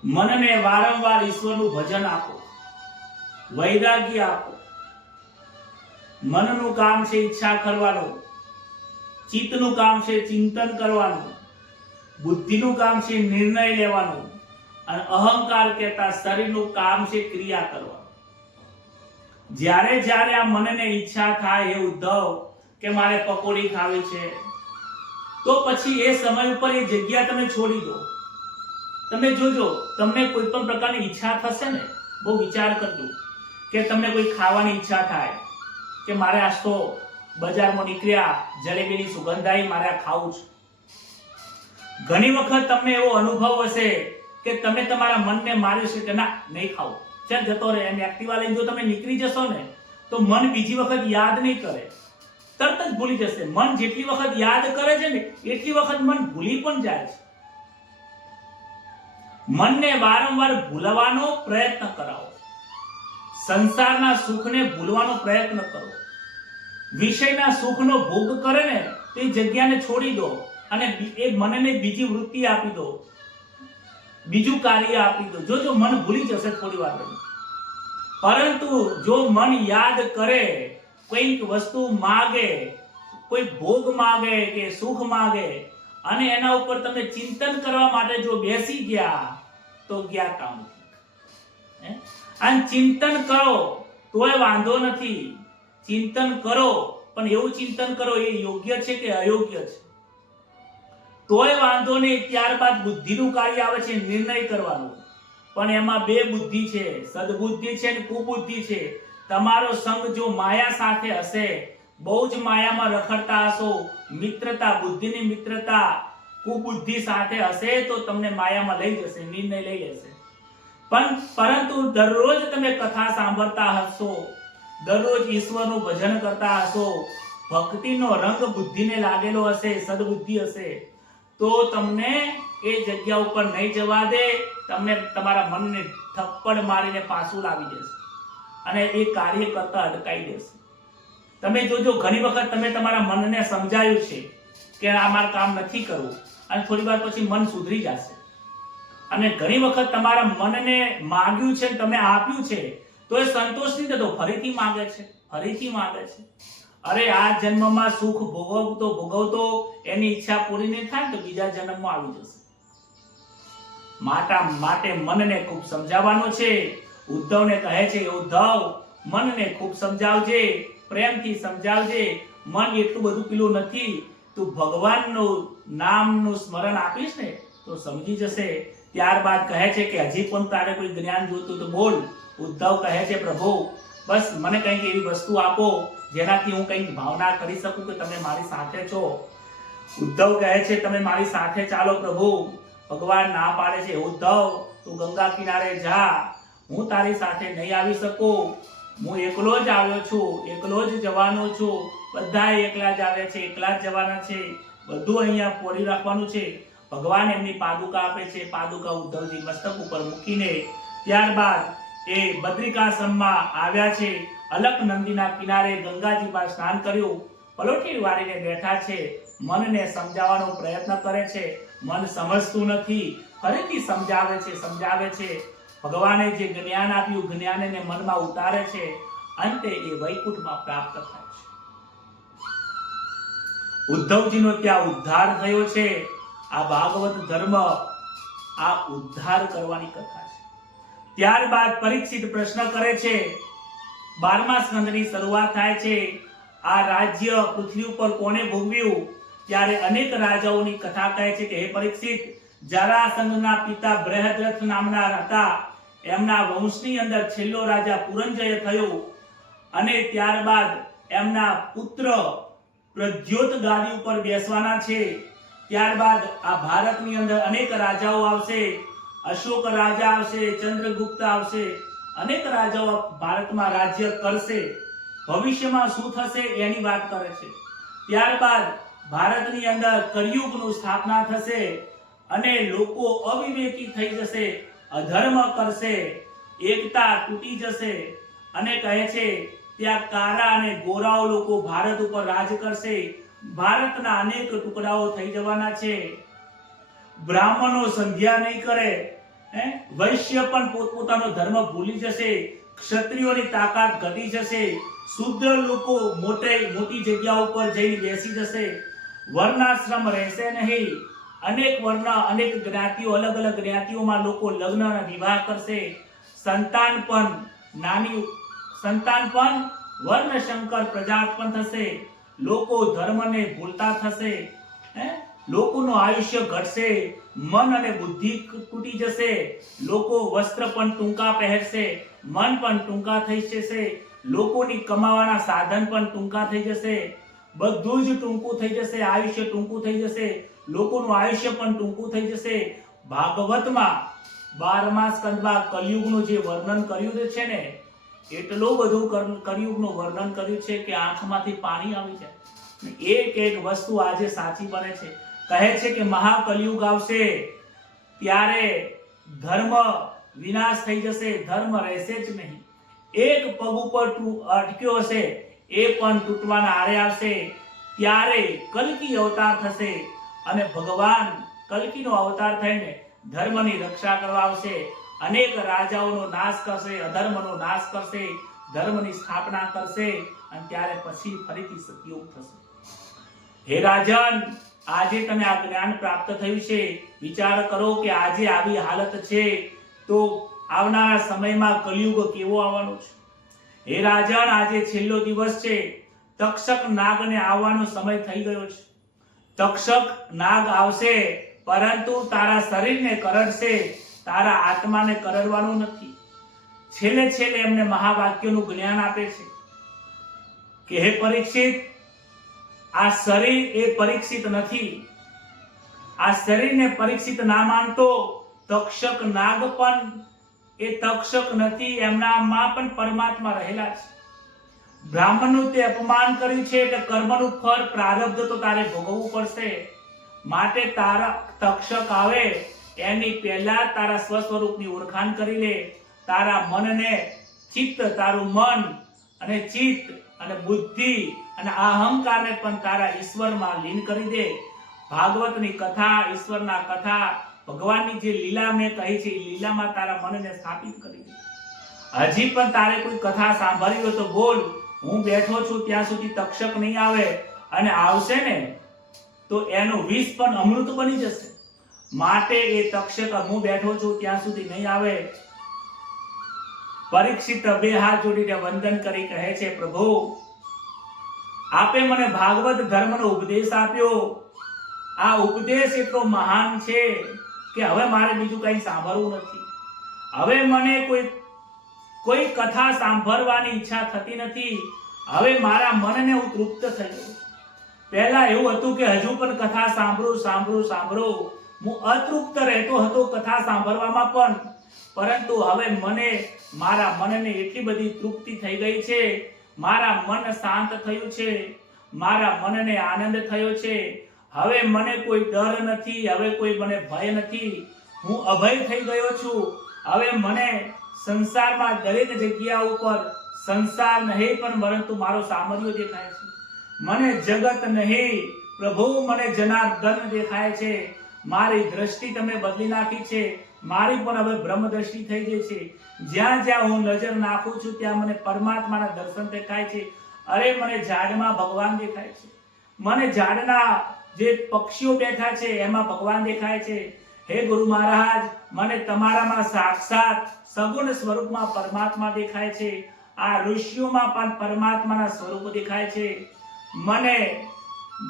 મનને વારંવાર ઈશ્વરનું ભજન આપો, વૈરાગ્ય આપો. મનનું કામ છે ઈચ્છા કરવાનું, ચિત્તનું કામ છે ચિંતન કરવાનું, બુદ્ધિનું કામ છે નિર્ણય લેવાનું, અને અહંકાર કહેતા શરીરનું કામ છે ક્રિયા કરવાનું. જ્યારે જ્યારે આ મનને ઈચ્છા થાય હે ઉદ્ધવ કે મારે પકોડી ખાવી છે, તો પછી એ સમય ઉપર એ જગ્યા તમે છોડી દો. તમે જોજો, તમને કોઈ પણ પ્રકારની ઈચ્છા થશે ને, બહુ વિચાર કરજો કે તમને કોઈ ખાવાની ઈચ્છા થાય કે મારે આજ તો બજારમાં નીકળ્યા, જલેબીની સુગંધ આવી, મારે આ ખાવું છે. ઘણી વખત તમને એવો અનુભવ હશે કે તમે તમારા મનને માર્યું છે કે ના, નહીં ખાવું, ચાલ જતો રહે. એમ એક્ટિવા લઈને જો તમે નીકળી જશો ને તો મન બીજી વખત યાદ નહીં કરે, તરત જ ભૂલી જશે. મન જેટલી વખત યાદ કરે છે ને એટલી વખત મન ભૂલી પણ જાય છે. મનને વારંવાર ભૂલવાનો પ્રયત્ન કરાવો. સંસારના સુખને ભૂલવાનો પ્રયત્ન કરો. વિષયના સુખનો ભોગ કરે ને તો એ જગ્યાને છોડી દો અને એ મનને બીજી વૃત્તિ આપી દો, બીજું કાર્ય આપી દો. જો મન ભૂલી જશે થોડી વાર પછી. પરંતુ જો મન યાદ કરે, કોઈક વસ્તુ માગે, કોઈ ભોગ માગે કે સુખ માગે, અને એના ઉપર તમે ચિંતન કરવા માટે જો બેસી ગયા તો ગયા કામ. અને ચિંતન કરો તોય વાંધો નથી. ચિંતન કરો, પણ એવું ચિંતન કરો એ યોગ્ય છે કે અયોગ્ય છે, તોય વાંધો નહીં. ત્યારબાદ બુદ્ધિનું કાર્ય આવે છે નિર્ણય કરવાનું. પણ એમાં બે બુદ્ધિ છે, સદબુદ્ધિ છે અને કુબુદ્ધિ છે. તમારો સંગ જો માયા સાથે હશે, બહુ જ માયામાં રખડતા હશો, મિત્રતા, બુદ્ધિની મિત્રતા કુબુદ્ધિ સાથે હશે તો તમને માયામાં લઈ જશે, નિર્ણય લઈ લેશે. પરંતુ દરરોજ તમે કથા સાંભળતા હશો, દરરોજ ઈશ્વરનું ભજન કરતા હશો, ભક્તિનો રંગ બુદ્ધિને લાગેલો હશે, સદબુદ્ધિ હશે, તો તમને એ જગ્યા ઉપર નહીં જવા દે. તમને તમારા મનને થપ્પડ મારીને પાછું લાવી દેશે અને એ કાર્ય કરતા અટકાઈ દેશે. તમે જોજો, ઘણી વખત તમે તમારા મનને સમજાયું છે કે આ મારું કામ નથી કરવું, અને થોડી વાર પછી મન સુધરી જશે. અને ઘણી વખત તમારા મનને માંગ્યું છે, તમે આપ્યું છે, તો એ સંતોષ નહીં થતો, ફરીથી માંગે છે, ફરીથી માંગે છે. અરે આ જન્મમાં સુખ ભોગવતો એની ઈચ્છા પૂરી નહીં થાય તો બીજા જન્મમાં આવી જશે. માટે મનને ખૂબ સમજાવવાનું છે. ઉદ્ધવને કહે છે, ઉદ્ધવ, મનને ખૂબ સમજાવજે, પ્રેમથી સમજાવજે. મન એટલું બધું પેલું નથી, તું ભગવાનનું નામનું સ્મરણ આપીશ ને તો સમજી જશે. ત્યારબાદ કહે છે કે હજી પણ તારે કોઈ જ્ઞાન જોતું તો બોલ. ઉદ્ધવ કહે છે, પ્રભુ, બસ મને કંઈક એવી વસ્તુ આપો જેનાથી હું કંઈક ભાવના કરી શકું કે તમે મારી સાથે છો. ઉદ્ધવ કહે છે, તમે મારી સાથે ચાલો પ્રભુ. ભગવાન ના પાડે છે, ઉદ્ધવ, તું ગંગા કિનારે જા, હું તારી સાથે નહીં આવી શકું. હું એકલો જ આવ્યો છું, એકલો જ જવાનો છું. બધા એકલા જ આવ્યા છે, એકલા જ જવાના છે. બધું અહીંયા પોડી રાખવાનું છે. ભગવાન એમની પાદુકા આપે છે. પાદુકા ઉદ્ધવજી મસ્તક ઉપર મૂકીને ત્યારબાદ એ બદ્રિકાશ્રમમાં આવ્યા છે. અલકનંદીના કિનારે ગંગાજીમાં સ્નાન કર્યું, પલોઠી વાળીને બેઠા છે. મનને સમજાવવાનો પ્રયત્ન કરે છે, મન સમજતું નથી. ફરીથી સમજાવે છે. ભગવાને જે જ્ઞાન આપ્યું, જ્ઞાન એને મનમાં ઉતારે છે, અંતે એ વૈકુંઠમાં પ્રાપ્ત થાય છે. ઉદ્ધવજીનો ત્યાં ઉદ્ધાર થયો છે. આ ભાગવત ધર્મ આ ઉદ્ધાર કરવાની કથા છે. ત્યારબાદ પરીક્ષિત પ્રશ્ન કરે છે. 12મા સ્કંદની શરૂઆત થાય છે. આ રાજ્ય પૃથ્વી ઉપર કોને ભોગવ્યું? ત્યારે અનેક રાજાઓની કથા કહે છે કે હે પરીક્ષિત, જરાસંઘના પિતા બૃહદ્રથ નામના હતા. એમના વંશની અંદર છેલ્લો રાજા પુરંજય થયો અને ત્યારબાદ એમના પુત્ર પ્રદ્યોત ગાદી ઉપર બેસવાના છે. ત્યારબાદ આ ભારતની અંદર અનેક રાજાઓ આવશે. અશોક રાજા આવશે, ચંદ્રગુપ્ત આવશે, અનેક રાજાઓ ભારતમાં રાજ્ય કરશે. ભવિષ્યમાં શું થશે એની વાત કરે છે. ત્યારબાદ ભારતની અંદર કળિયુગની સ્થાપના થશે અને લોકો અવિવેકી થઈ જશે, અધર્મ કરશે, એકતા તૂટી જશે અને કહે છે ત્યાં કાળા અને ગોરાઓ લોકો ભારત ઉપર રાજ કરશે. ભારતના અનેક ટુકડાઓ થઈ જવાના છે. બ્રાહ્મણો સંધ્યા નહીં કરે, વૈશ્ય પણ પોતપોતાનો ધર્મ ભૂલી જશે, ક્ષત્રિયોની તાકાત ઘટી જશે, શુદ્ર લોકો મોટી જગ્યા ઉપર જઈને બેસી જશે, વર્ણાશ્રમ રહેશે નહીં. અનેક વર્ણ, અનેક જ્ઞાતિઓ, અલગ અલગ જ્ઞાતિઓમાં લોકો લગ્ન અને વિવાહ કરશે. સંતાન પણ વર્ણશંકર પ્રજાપન થશે. લોકો ધર્મને ભૂલતા થશે. લોકોનું આયુષ્ય ઘટશે, મન અને બુદ્ધિ તૂટી જશે. લોકો વસ્ત્ર પણ ટૂંકા પહેરશે, મન પણ ટૂંકા થઈ જશે. લોકોની કમાવાના સાધન પણ ટૂંકા થઈ જશે. બધું જ ટૂંકું થઈ જશે. આયુષ્ય ટૂંકું થઈ જશે. લોકોનું આયુષ્ય પણ ટૂંકું થઈ જશે. ભાગવતમાં 12મા સ્કંદમાં કલિયુગનું જે વર્ણન કર્યું છે ને, એટલું બધું કલિયુગનું વર્ણન કર્યું છે કે આંખમાંથી પાણી આવી જાય. એક એક વસ્તુ આજે સાચી બને છે. કહે છે કે મહાકલિયુગ આવશે ત્યારે ધર્મ વિનાશ થઈ જશે, ધર્મ રહેશે જ નહીં. એક પગ ઉપર અટક્યો હશે એ પણ તૂટવાના આરે આવશે. ત્યારે કલ્કી અવતાર થશે અને ભગવાન કલ્કીનો અવતાર થઈને ધર્મની રક્ષા કરવા આવશે. અનેક રાજાઓનો નાશ કરશે, અધર્મનો નાશ કરશે, ધર્મની સ્થાપના કરશે અને ત્યારે પછી ફરીથી સતયુગ થશે. હે રાજન, આજે તને આ જ્ઞાન પ્રાપ્ત થયું છે. વિચાર કરો કે આજે આવી હાલત છે તો આવનારા સમયમાં કલિયુગ કેવો આવવાનો છે. હે રાજન, આજે છેલ્લો દિવસ છે. તક્ષક નાગને આવવાનો સમય થઈ ગયો છે. તક્ષક નાગ આવશે પરંતુ તારા શરીરને કરડશે, તારા આત્માને કરડવાનું નથી. છેલ્લે એમને મહાવાક્યનું જ્ઞાન આપે છે કે હે પરીક્ષિત, આ શરીર એ પરીક્ષિત નથી. આ શરીરને પરીક્ષિત ના માનતો. તક્ષક નાગ પણ એ તક્ષક નથી, એમનામાં પણ પરમાત્મા રહેલા છે. બ્રાહ્મણનું તે અપમાન કર્યું છે એટલે કર્મનું ફળ પ્રારબ્ધ તો તારે ભોગવવું પડશે. માટે તારા તક્ષક આવે એની પહેલા તારા સ્વસ્વરૂપની ઓળખાણ કરી લે. તારા મનને ચિત્ત, તારું મન અને ચિત્ત અને બુદ્ધિ અને અહંકારને પણ તારા ઈશ્વરમાં લીન કરી દે. ભાગવતની કથા, ઈશ્વરના કથા, ભગવાનની જે લીલા મેં કહી છે એ લીલામાં તારા મનને સ્થાપિત કરી દે. હજી પણ તારે કોઈ કથા સાંભળવી હોય તો બોલ. હું બેઠો છું ત્યાં સુધી તક્ષક નહીં આવે, અને આવશે ને તો એનું વિષ પણ અમૃત બની જશે. માટે એ તક્ષક હું બેઠો છું ત્યાં સુધી નહીં આવે. પરીક્ષિત બે હાથ જોડીને વંદન કરી કહે છે, પ્રભુ આપે મને ભાગવત ધર્મનો ઉપદેશ આપ્યો. આ ઉપદેશ એટલો મહાન છે કે હવે મારે બીજું કંઈ સાંભળવું નથી. હવે મને કોઈ કથા સાંભળવાની ઈચ્છા થતી નથી. હવે મારા મનને હું તૃપ્ત થયો. પહેલા એવું હતું કે હજુ પણ કથા સાંભળો. હું અતૃપ્ત રહેતો હતો કથા સાંભળવામાં પણ, પરંતુ હવે મને મારા મનને એટલી બધી તૃપ્તિ થઈ ગઈ છે. મારા મન શાંત થયું છે. મારા મનને આનંદ થયો છે. હવે મને કોઈ ડર નથી, હવે કોઈ મને ભય નથી. હું અભય થઈ ગયો છું. હવે મને સંસારમાં દરેક જગ્યા ઉપર સંસાર નહીં પણ પરંતુ મારો સામર્થ્ય દેખાય છે. મને જગત નહીં પ્રભુ, મને જનાર્દન દેખાય છે. મારી દ્રષ્ટિ તમે બદલી નાખી છે. મારી પણ હવે બ્રહ્મદ્રષ્ટિ થઈ ગઈ છે. જ્યાં જ્યાં હું નજર નાખું છું ત્યાં મને પરમાત્માના દર્શન દેખાય છે. અરે મને ઝાડમાં ભગવાન દેખાય છે, મને ઝાડના જે પક્ષીઓ બેઠા છે એમાં ભગવાન દેખાય છે. હે ગુરુ મહારાજ, મને તમારામાં સાક્ષાત સગુણ સ્વરૂપમાં પરમાત્મા દેખાય છે. આ ઋષિઓમાં પણ પરમાત્માના સ્વરૂપ દેખાય છે. મને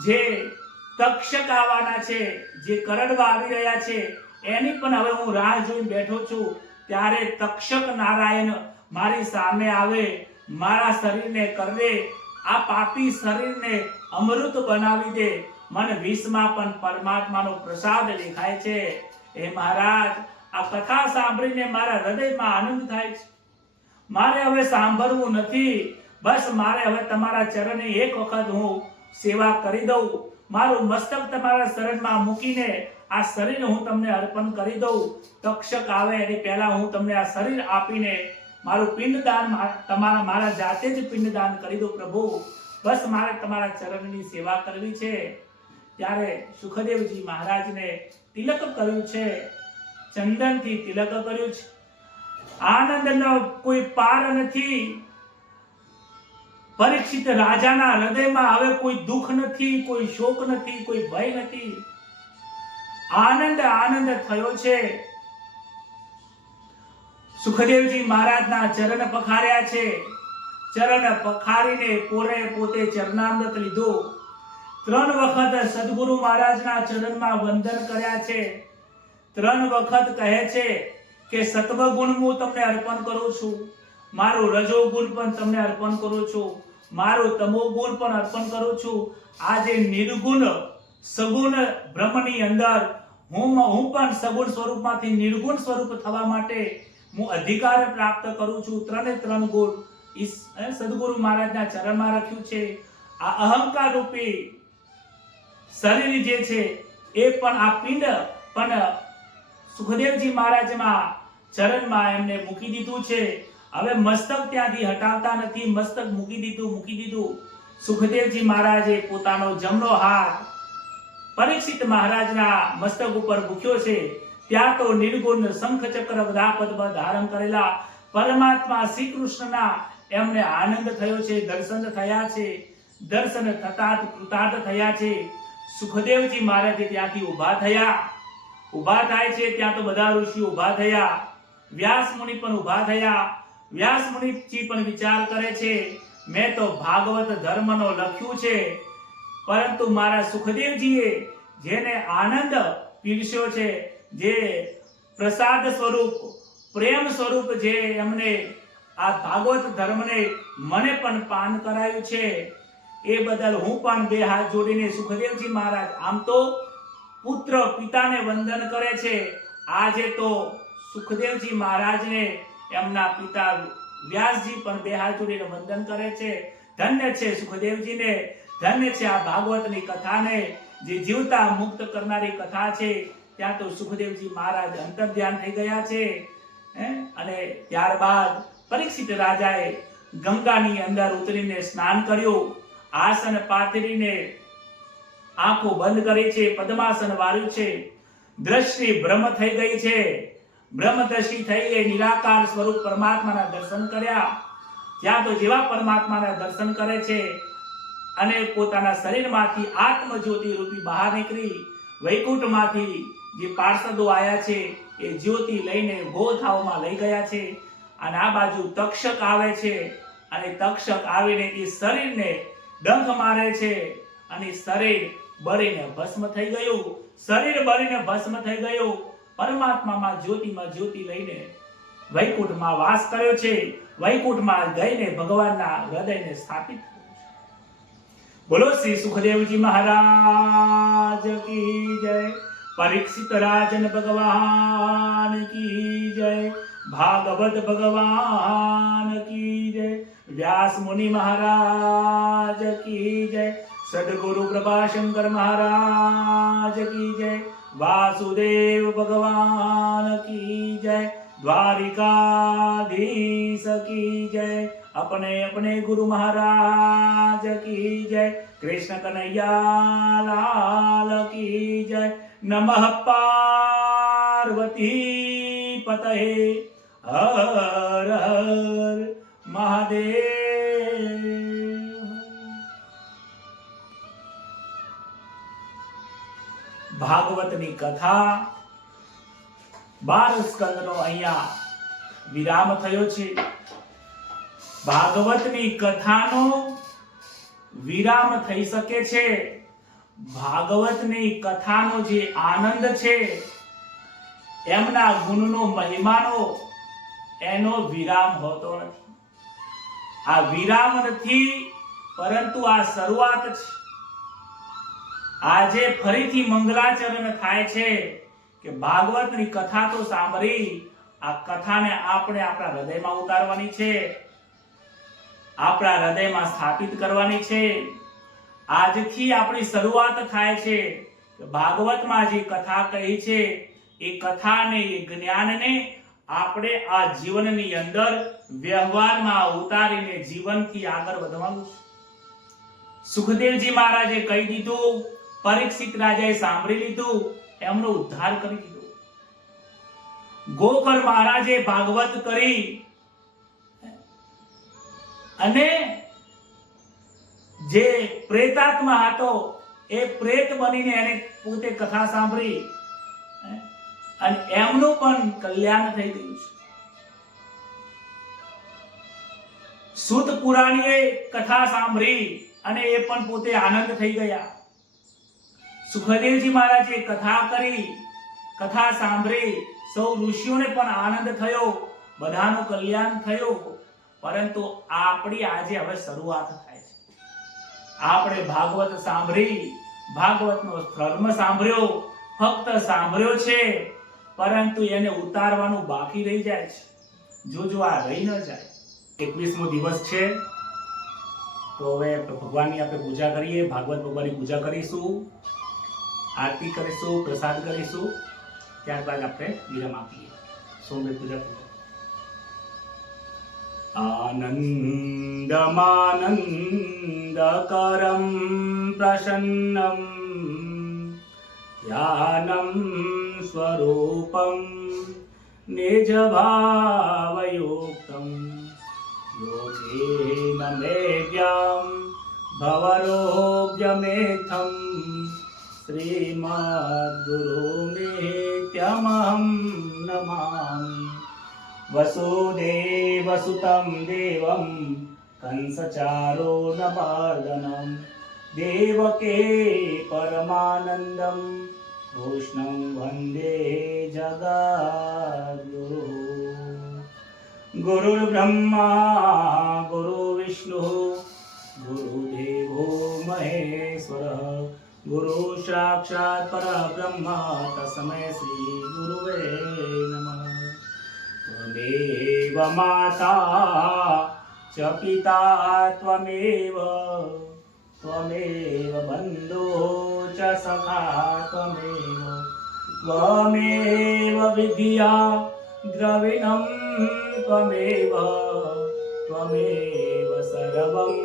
જે તક્ષક આવવાના છે, જે કરડવા આવી રહ્યા છે, એની પણ હવે હું રાહ જોઈને બેઠો છું. ત્યારે તક્ષક નારાયણ મારી સામે આવે, મારા શરીરને કરડે, આ પાપી શરીરને અમૃત બનાવી દે. મને વિષમાં પણ પરમાત્માનો પ્રસાદ દેખાય છે. હે મહારાજ, આ કથા સાંભળીને મારા હૃદયમાં આનંદ થાય છે. મારે હવે સાંભળવું નથી, બસ મારે હવે તમારા ચરણની એક વખત હું સેવા કરી દઉં. મારું મસ્તક તમારા શરણમાં મૂકીને આ શરીર હું તમને અર્પણ કરી દઉં. તક્ષક આવે એની પહેલા હું તમને આ શરીર આપીને મારું પિંડદાન મારા જાતે જ પિંડદાન કરી દઉં. પ્રભુ, બસ મારે તમારા ચરણની સેવા કરવી છે. ત્યારે સુખદેવજી મહારાજને તિલક કર્યું છે, ચંદનથી તિલક કર્યું છે. આનંદનો કોઈ પાર નથી. પરીક્ષિત રાજાના હૃદયમાં હવે કોઈ દુઃખ નથી, કોઈ શોક નથી, કોઈ ભય નથી. આનંદ આનંદ થયો છે. સુખદેવજી મહારાજના ચરણ પખાર્યા છે. ચરણ પખારીને પોતે ચરણામૃત લીધું. 3 વખત સદગુરુ મહારાજના ચરણમાં વંદન કર્યા છે. 3 વખત કહે છે કે સત્વગુણ હું તમને અર્પણ કરું છું, મારું રજોગુણ પણ તમને અર્પણ કરું છું, મારું તમોગુણ પણ અર્પણ કરું છું. આજે નિર્ગુણ સગુણ બ્રહ્મની અંદર હું પણ સગુણ સ્વરૂપમાંથી નિર્ગુણ સ્વરૂપ થવા માટે હું અધિકાર પ્રાપ્ત કરું છું. 3 ગુણ સદગુરુ મહારાજના ચરણમાં રાખ્યું છે. આ અહંકાર રૂપી શરીર જે છે એ પણ આ પિંડ પણ સુખદેવજી મહારાજમાં ચરણમાં એમને મૂકી દીધું છે. હવે મસ્તક ત્યાંથી હટાવતા નથી, મસ્તક મૂકી દીધું. સુખદેવજી મહારાજે પોતાનો જમણો હાથ પરીક્ષિત મહારાજના મસ્તક ઉપર મૂક્યો છે. ત્યાં તો નિર્ગુણ શંખ ચક્ર ગદા પદ્મ ધારણ કરેલા પરમાત્મા શ્રી કૃષ્ણના એમને આનંદ થયો છે, દર્શન થયા છે. દર્શન થતા કૃતાર્થ થયા છે. સુખદેવજી મહારાજ ત્યાંથી ઊભા થાય છે. ત્યાં તો બધા ઋષિઓ ઊભા થયા. વ્યાસ મુનિ પણ ઊભા થયા. વ્યાસ મુનિજી પણ વિચાર કરે છે, મેં તો ભાગવત ધર્મનો લખ્યું છે, પરંતુ મારા સુખદેવજીએ જેને આનંદ પીરસ્યો છે, જે પ્રસાદ સ્વરૂપ પ્રેમ સ્વરૂપ જે એમને આ ભાગવત ધર્મને મને પણ પાન કરાયું છે, એ બદલ હું પણ 2 હાથ જોડીને સુખદેવજી મહારાજ આમ તો પુત્ર પિતાને વંદન કરે છે. આજે તો સુખદેવજી મહારાજને એમના પિતા વ્યાસજી પણ 2 હાથ જોડીને વંદન કરે છે. ધન્ય છે સુખદેવજીને, ધન્ય છે આ ભાગવતની કથાને, જે જીવતા મુક્ત કરનારી કથા છે. ત્યાં તો સુખદેવજી મહારાજ અંતર્ધ્યાન થઈ ગયા છે. અને ત્યારબાદ પરીક્ષિત રાજાએ ગંગાની અંદર ઉતરીને સ્નાન કર્યું. આસન પાથરીને આંખો બંધ કરી છે, પદ્માસન વાળ્યું છે. દ્રષ્ટિ બ્રહ્મ થઈ ગઈ છે, બ્રહ્મ દ્રષ્ટિ થઈ ગઈ. નિરાકાર સ્વરૂપ પરમાત્માના દર્શન કર્યા. ત્યાં તો જેવા પરમાત્માના દર્શન કરે છે અને પોતાના શરીરમાંથી આત્મ જ્યોતિ રૂપી બહાર નીકળી વૈકુંઠમાંથી જે પાર્ષદો આયા છે એ જ્યોતિ લઈને ગોથાઓમાં લઈ ગયા છે. અને આ બાજુ તક્ષક આવે છે અને તક્ષક આવીને એ શરીરને ડંખ મારે છે અને શરીર બળીને ભસ્મ થઈ ગયું. શરીર બળીને ભસ્મ થઈ ગયું. પરમાત્મામાં જ્યોતિ લઈને વૈકુંઠમાં વાસ કર્યો છે. વૈકુંઠમાં જઈને ભગવાનના હૃદયને સ્થાપિત કર્યું છે. બોલો શ્રી સુખદેવજી મહારાજ કી જય. પરીક્ષિત રાજન ભગવાન કી જય. ભાગવત ભગવાન કી જય. વ્યાસ મુનિ મહારાજ કી જય. સદગુરુ પ્રભાશંકર મહારાજ કી જય. વાસુદેવ ભગવાન કી જય. દ્વારિકાધીશ કી જય. अपने गुरु महाराज की जय. कृष्ण कन्हैया लाल की जय. नमः पार्वती પાર્વતી પતહે હર હર મહાદેવ. ભાગવતની કથા 12 સ્કંદનો અહીંયા વિરામ થયો છે. ભાગવતની કથાનો વિરામ થઈ શકે છે. ભાગવતની કથાનો જે આનંદ છે, એમના ગુણનો મહિમાનો એનો વિરામ હોતો નથી. આ વિરામ નથી, પરંતુ આ શરૂઆત છે. આજે ફરીથી મંગલાચરણ થાય છે કે ભાગવતની કથા તો સાંભળી, આ કથાને આપણે આપણા હૃદયમાં ઉતારવાની છે, આપણા હૃદયમાં સ્થાપિત કરવાની છે. આજથી આપણી શરૂઆત થાય છે. ભાગવતમાં જે કથા કહી છે, એ કથાને, એ જ્ઞાનને આપણે આ જીવનની અંદર વ્યવહારમાં ઉતારીને જીવનથી આગળ વધવાનું છે. સુખદેવજી મહારાજે કહી દીધું, પરીક્ષિત રાજાએ સાંભળી લીધું, એમનો ઉદ્ધાર કરી દીધો. ગોકળ મહારાજે ભાગવત કરી અને જે પ્રેતાત્મા હતો એ પ્રેત બનીને એને પોતે કથા સાંભળી અને એમનું પણ કલ્યાણ થઈ ગયું છે. સૂત પુરાણીએ કથા સાંભળી અને એ પણ પોતે આનંદ થઈ ગયા. સુખદેવજી મહારાજે કથા કરી, કથા સાંભળી, સૌ ઋષિઓને પણ આનંદ થયો, બધાનું કલ્યાણ થયું. પરંતુ આપણી આજે હવે શરૂઆત થાય છે. આપણે ભાગવત સાંભળી, ભાગવતનો ધર્મ સાંભળ્યો, ફક્ત સાંભળ્યો છે, પરંતુ એને ઉતારવાનું બાકી રહી જાય છે. જો આ રહી ન જાય. 21મો દિવસ છે, તો હવે ભગવાનની આપણે પૂજા કરીએ. ભાગવત ભગવાનની પૂજા કરીશું, આરતી કરીશું, પ્રસાદ કરીશું, ત્યારબાદ આપણે વિરામ આપીએ. સોમવાર પૂજા પૂજા. આનંદમાનંદકરમ પ્રસન્નમ ધ્યાનમ સ્વરૂપમ નિજ ભાવયુક્તમ યોગેન મેઘ્યમ ભવરોગ્યમેથમ શ્રીમદ્ગુરુમેત્યમહં નમામિ. વસુદેવસુતં દેવં કંસચારૂરમર્દનમ દેવકી પરમાનંદમ કૃષ્ણં વંદે જગદ્ગુરુ. ગુરુર્બ્રહ્મા ગુરુર્વિષ્ણુ ગુરુદેવો મહેશ્વરઃ ગુરુ સાક્ષાત પરબ્રહ્મ તસ્મૈ શ્રી ગુરુવે નમઃ. ત્વમેવ માતા ચ પિતા ત્વમેવ ત્વમેવ બંધુઃ ચ સખા ત્વમેવ ત્વમેવ વિદ્યા દ્રવિણં ત્વમેવ ત્વમેવ સર્વં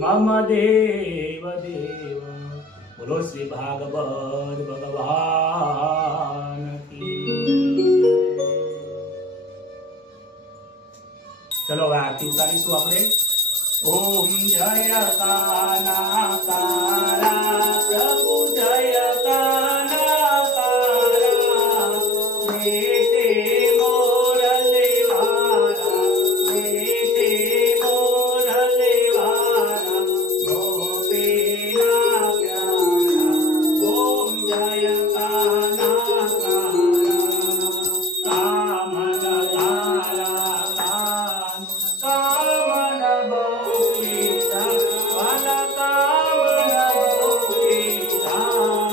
મમ દેવ દેવ. બોલો શ્રી ભાગવત ભગવાન કી. ચલો હવે આરતી ઉતારીશું આપણે. ઓમ જય કાના તારા પ્રભુ જય કાના તારા મેતે મોરલે વારા મેતે મોરલે વારા ગોપીના પ્યારા. ઓમ જય કાના તારા કામન તારા કામન બોલીધા વાલા કામન બોલીધા.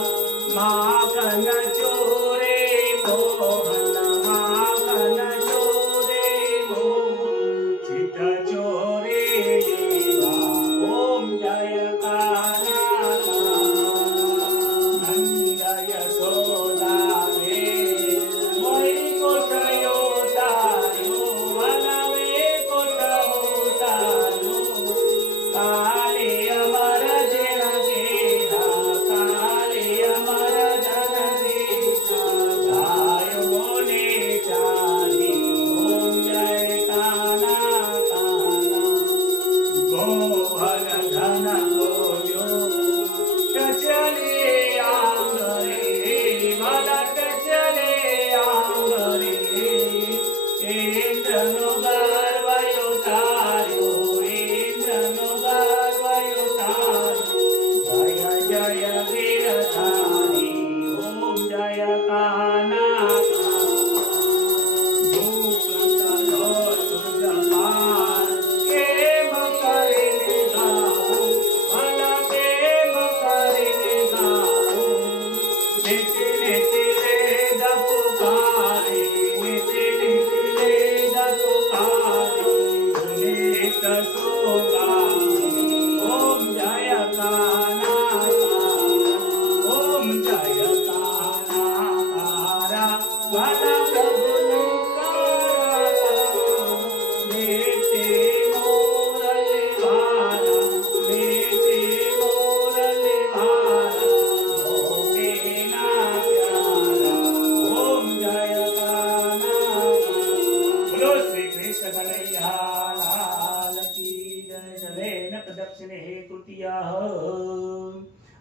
માખન ચોરે મોહન માખન ચોરે મોહન ચિત ચોરે દેવા. ઓમ જય કાના નંદ યશોદા રે વૈકુંઠયો તાર્યો વનવે કુંઠો તાર્યો. કાલે અમર જન ગેધા કાલે અમર જન ગેધા ગાય જય કાના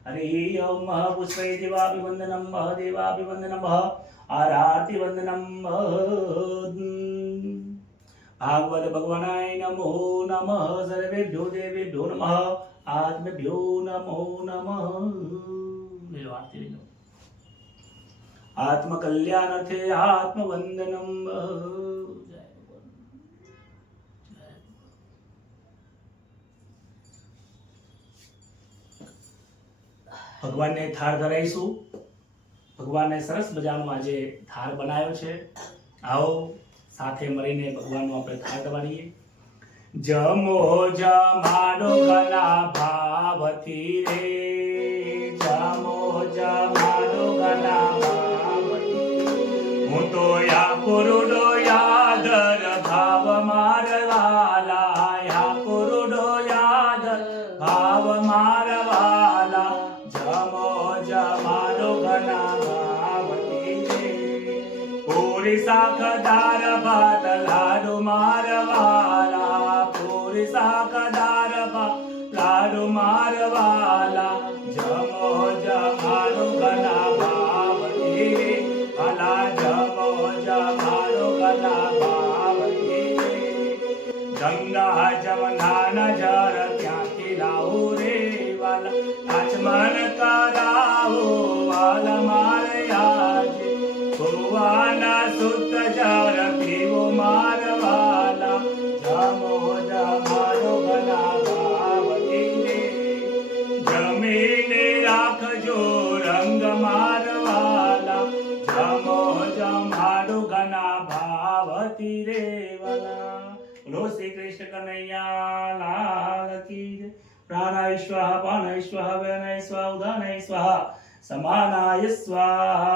हरि ओम पुष्पै देवाभिवंदनम देवाभिवंदनम आरती वंदनम भागवत भगवानाय नमो नमः सर्वेभ्यो देवेभ्यो नमः आत्मेभ्यो नमो नमः आत्मकल्याणार्थे आत्मवंदनम भगवान ने थार धराईशु भगवान ने सरस मजानो आजे थार बनायो छे आओ साथे मळीने भगवान नो आपणे थार धरावीए जमो जमाडो गला भावती रे जमो जमाडो गला भावती हूँ तो या पुरुडो यादर भाव मारवाला या पुरुडो यादर भाव मारवाला जमो जमाडो गला भावती रे पूरी साखदार भात लाडू मारवाला पूरी साखदार भात लाडू मारवाला जमो जमाडो गला भावती रे भला जमो जमाडो गला भावती रे गंगा जमुना नजर क्यांथी लावू रे वाला आचमन करावो वाला मारे आजे गोवाना सुत जर पीवो मारवाला जमो जमाडो गला भावती रे जमीने राखजो रंग मारवाला जमो जमाडो गला भावती रे वाला बोलो श्री कृष्ण कन्हैया लाल की जय प्राणाय स्वाहा पानाय स्वाहा व्यानाय स्वाहा उदानाय स्वाहा समानाय स्वाहा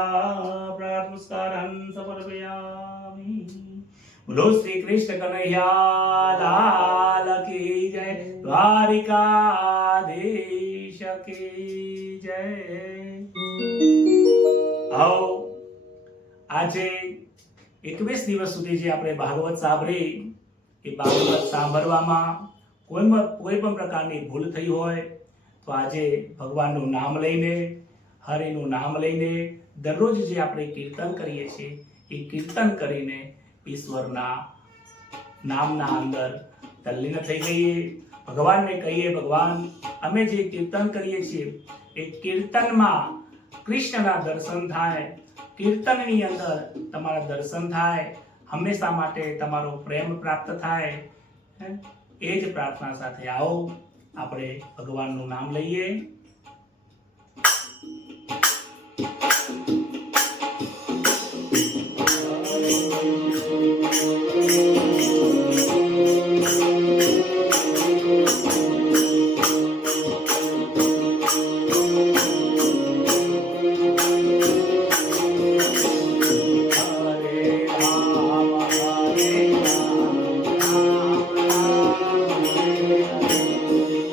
प्रातःस्कारं समर्पयामि बोलो श्री कृष्ण कन्हैया लाल की जय द्वारिकाधीश की जय आओ આજે 21 દિવસ સુધી જે આપણે ભાગવત સાંભળી એ ભાગવત સાંભળવામાં કોઈ પણ પ્રકારની ભૂલ થઈ હોય તો આજે ભગવાનનું નામ લઈને હરિનું નામ લઈને દરરોજ જે આપણે કીર્તન કરીએ છીએ એ કીર્તન કરીને ઈશ્વરના નામના અંદર તલ્લીન થઈ ગઈએ ભગવાનને કહીએ ભગવાન અમે જે કીર્તન કરીએ છીએ એ કીર્તનમાં કૃષ્ણના દર્શન થાય કીર્તનની અંદર તમારા દર્શન થાય હંમેશા માટે તમારો પ્રેમ પ્રાપ્ત થાય એ જ પ્રાર્થના સાથે આવો આપણે ભગવાનનું નામ લઈએ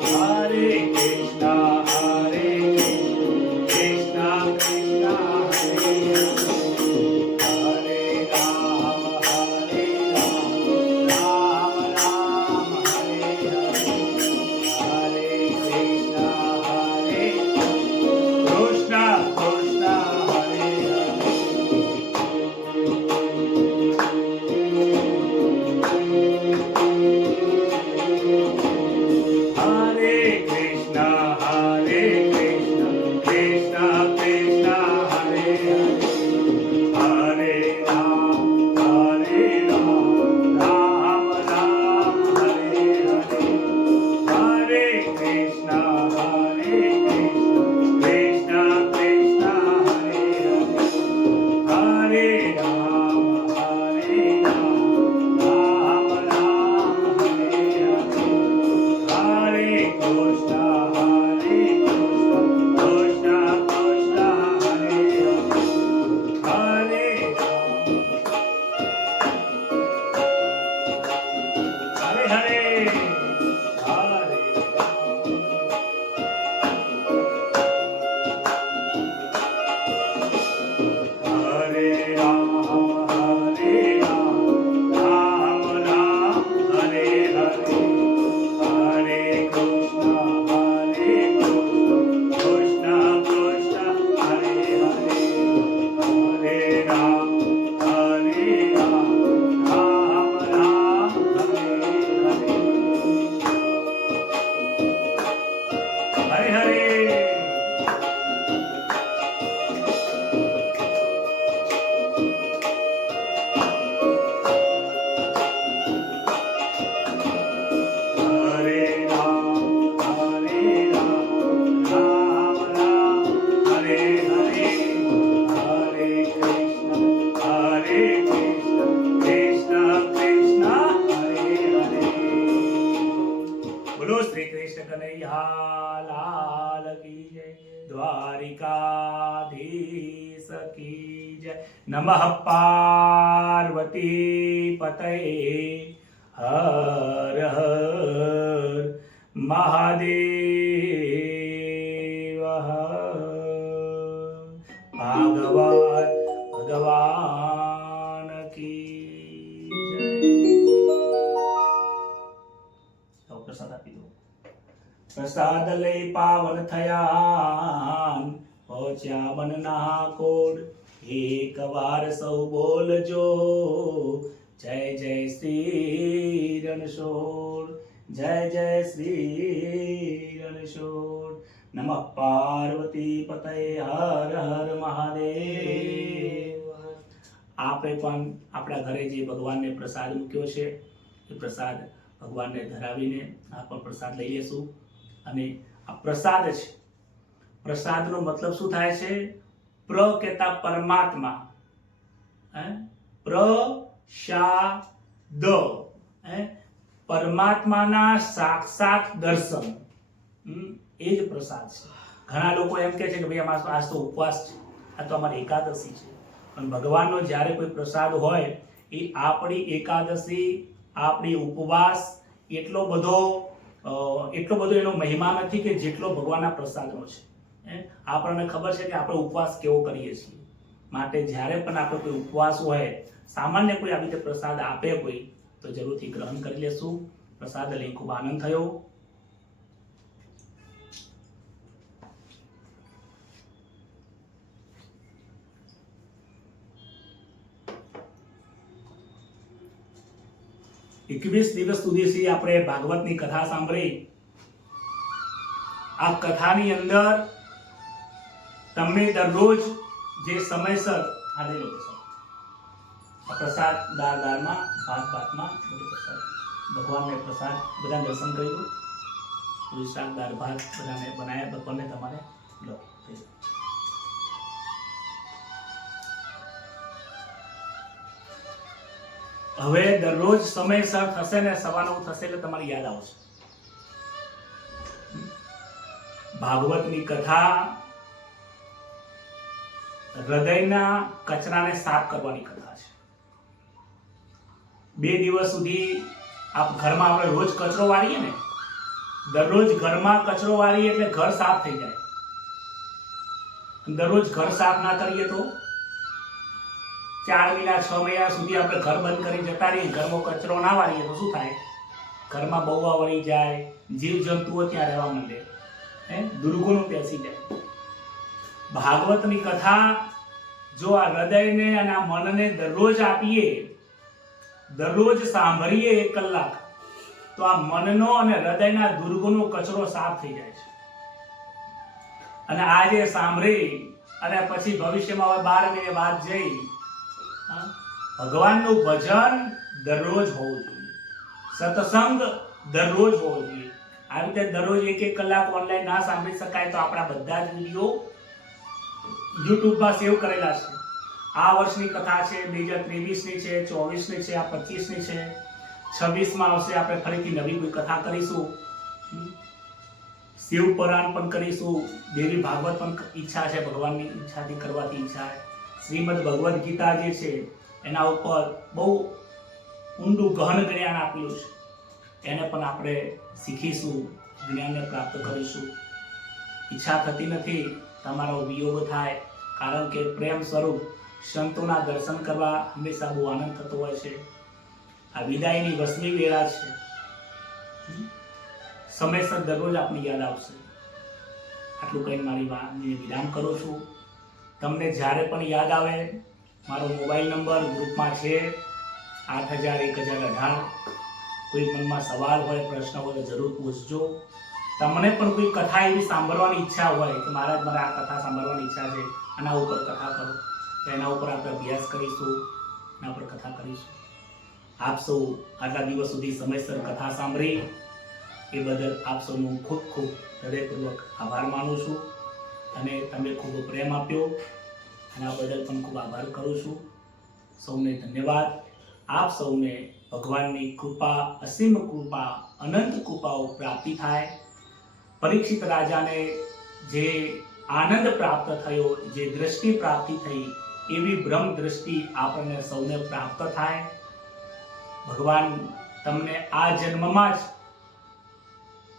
Hare Krishna નમઃ પાર્વતી પતયે હર હર મહાદેવ ભાગવત ભગવાન કી જય. પ્રસાદ આપી દો. પ્રસાદ લઈ પાવન થયા પહોંચ્યા મનના કોડ. એક વાર સૌ બોલજો જય જય શ્રી રણછોડ, જય જય શ્રી રણછોડ. નમઃ પાર્વતી પતયે હર હર મહાદેવ. આપણે પણ આપણા ઘરે જે ભગવાનને પ્રસાદ મૂક્યો છે એ પ્રસાદ ભગવાનને ધરાવીને આપણે પ્રસાદ લઈ લેશું. અને આ પ્રસાદ છે, પ્રસાદનો મતલબ શું થાય છે? પ્ર કહેતા પરમાત્મા, પ્રસાદ, પરમાત્માના સાક્ષાત દર્શન, એ જ પ્રસાદ છે. ઘણા લોકો એમ કહે છે કે ભાઈ અમારો આજ તો ઉપવાસ છે, આ તો અમારી એકાદશી છે. પણ ભગવાનનો જ્યારે કોઈ પ્રસાદ હોય એ આપણી એકાદશી, આપણી ઉપવાસ એટલો બધો એનો મહિમા નથી કે જેટલો ભગવાનના પ્રસાદનો છે. આપણને ખબર છે કે આપણે ઉપવાસ કેવો કરીએ છીએ. માટે જ્યારે પણ આપણે કોઈ ઉપવાસ હોય, સામાન્ય કોઈ આવી રીતે પ્રસાદ આપે કોઈ, તો જરૂરથી ગ્રહણ કરી લેશું. પ્રસાદ લઈ ખૂબ આનંદ થયો. 21 દિવસ સુધી આપણે ભાગવતની કથા સાંભળી. આ કથાની અંદર તમે દરરોજ જે સમયસર હાલી લો પ્રસાદ, દાળમાં, ભાતમાં બધું પ્રસાદ, ભગવાનને પ્રસાદ, બધા દર્શન કરી લો. પૂરી શાક, દાળ, ભાત બધાને બનાવ્યા ભગવાનને તમારે લો. હવે દરરોજ સમયસર થશે ને સવારનું થશે એટલે તમારી યાદ આવશે. ભાગવતની કથા હૃદયના કચરાને સાફ કરવાની કથા છે. 2 દિવસ સુધી ઘરમાં આપણે રોજ કચરો વાળીએ ને, દરરોજ ઘરમાં કચરો વાળીએ એટલે ઘર સાફ થઈ જાય. દરરોજ ઘર સાફ ના કરીએ તો 4 મહિના 6 મહિના સુધી આપણે ઘર બંધ કરી જતા રહીએ, ઘરમાં કચરો ના વાળીએ તો શું થાય? ઘરમાં બહુવા વળી જાય, જીવ જંતુઓ ત્યાં રહેવા માંડે, દુર્ગુણો પેસી જાય. ભાગવતની કથા જો આ હૃદયને અને આ મનને દરરોજ આપીએ, દરરોજ સાંભળીએ 1 કલાક, તો આ મનનો અને હૃદયના દુર્ગુણો કચરો સાફ થઈ જાય છે. અને આજે સાંભળી અને પછી ભવિષ્યમાં 12 મહિને બાદ જઈ ભગવાનનું ભજન દરરોજ હોવું જોઈએ, સત્સંગ દરરોજ હોવો જોઈએ. આ રીતે દરરોજ 1 કલાક ઓનલાઈન ના સાંભળી શકાય તો આપણા બધા જ વિડીયો યુટ્યુબમાં સેવ કરેલા છે. આ વર્ષની કથા છે, 2023ની છે, 24ની છે, આ 25ની છે, 26માં આવશે. આપણે ફરીથી નવી કોઈ કથા કરીશું, શિવ પુરાણ પણ કરીશું, દેવી ભાગવત પણ ઈચ્છા છે, ભગવાનની ઈચ્છાથી કરવાથી ઈચ્છા છે. શ્રીમદ ભગવદ ગીતા જે છે એના ઉપર બહુ ઊંડું ગહન જ્ઞાન આપેલું છે, એને પણ આપણે શીખીશું, જ્ઞાનને પ્રાપ્ત કરીશું. ઈચ્છા થતી નથી તમારો વિયોગ થાય, કારણ કે પ્રેમ સ્વરૂપ સંતોના દર્શન કરવા હંમેશા બહુ આનંદ થતો હોય છે. આ વિદાયની 20મી વેળા છે, સમયસર દરરોજ આપની યાદ આવશે. આટલું કહીને મારી વાતને વિરામ કરું છું. તમને જ્યારે પણ યાદ આવે, મારો મોબાઈલ નંબર ગ્રુપમાં છે 8000-1018. કોઈ મનમાં સવાલ હોય, પ્રશ્ન હોય તો જરૂર પૂછજો. તમને પણ કોઈ કથા એવી સાંભળવાની ઈચ્છા હોય કે મહારાજ મારે આ કથા સાંભળવાની ઈચ્છા છે, આના ઉપર કથા કરો, તો એના ઉપર આપણે અભ્યાસ કરીશું, એના પર કથા કરીશું. આપ સૌ આટલા દિવસ સુધી સમયસર કથા સાંભળી એ બદલ આપ સૌનું ખૂબ ખૂબ હૃદયપૂર્વક આભાર માનું છું. અને તમે ખૂબ પ્રેમ આપ્યો એના બદલ પણ ખૂબ આભાર કરું છું. સૌને ધન્યવાદ. આપ સૌને ભગવાનની કૃપા, અસીમ કૃપા, અનંત કૃપાઓ પ્રાપ્તિ થાય. પરીક્ષિત રાજાને જે આનંદ પ્રાપ્ત થયો, જે દ્રષ્ટિ પ્રાપ્તિ થઈ, એવી બ્રહ્મ દ્રષ્ટિ આપણને સૌને પ્રાપ્ત થાય. ભગવાન તમને આ જન્મમાં જ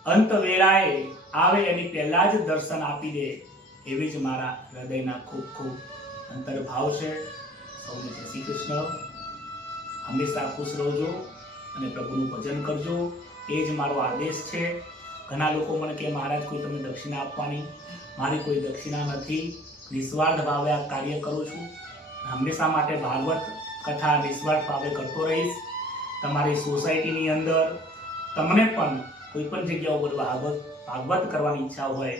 અંત વેળાએ આવે એની પહેલા જ દર્શન આપી દે એવી જ મારા હૃદયના ખૂબ ખૂબ અંતર્ભાવ છે. સૌને જય શ્રી કૃષ્ણ. હંમેશા ખુશ રહેજો અને પ્રભુનું ભજન કરજો, એ જ મારો આદેશ છે. ઘણા લોકો મને કે મહારાજ કોઈ તમને દક્ષિણા આપવાની, મારી કોઈ દક્ષિણા નથી. નિસ્વાર્થ ભાવે આ કાર્ય કરું છું. હંમેશા માટે ભાગવત કથા નિસ્વાર્થ ભાવે કરતો રહીશ. તમારી સોસાયટીની અંદર તમને પણ કોઈ પણ જગ્યા ઉપર ભાગવત કરવાની ઈચ્છા હોય,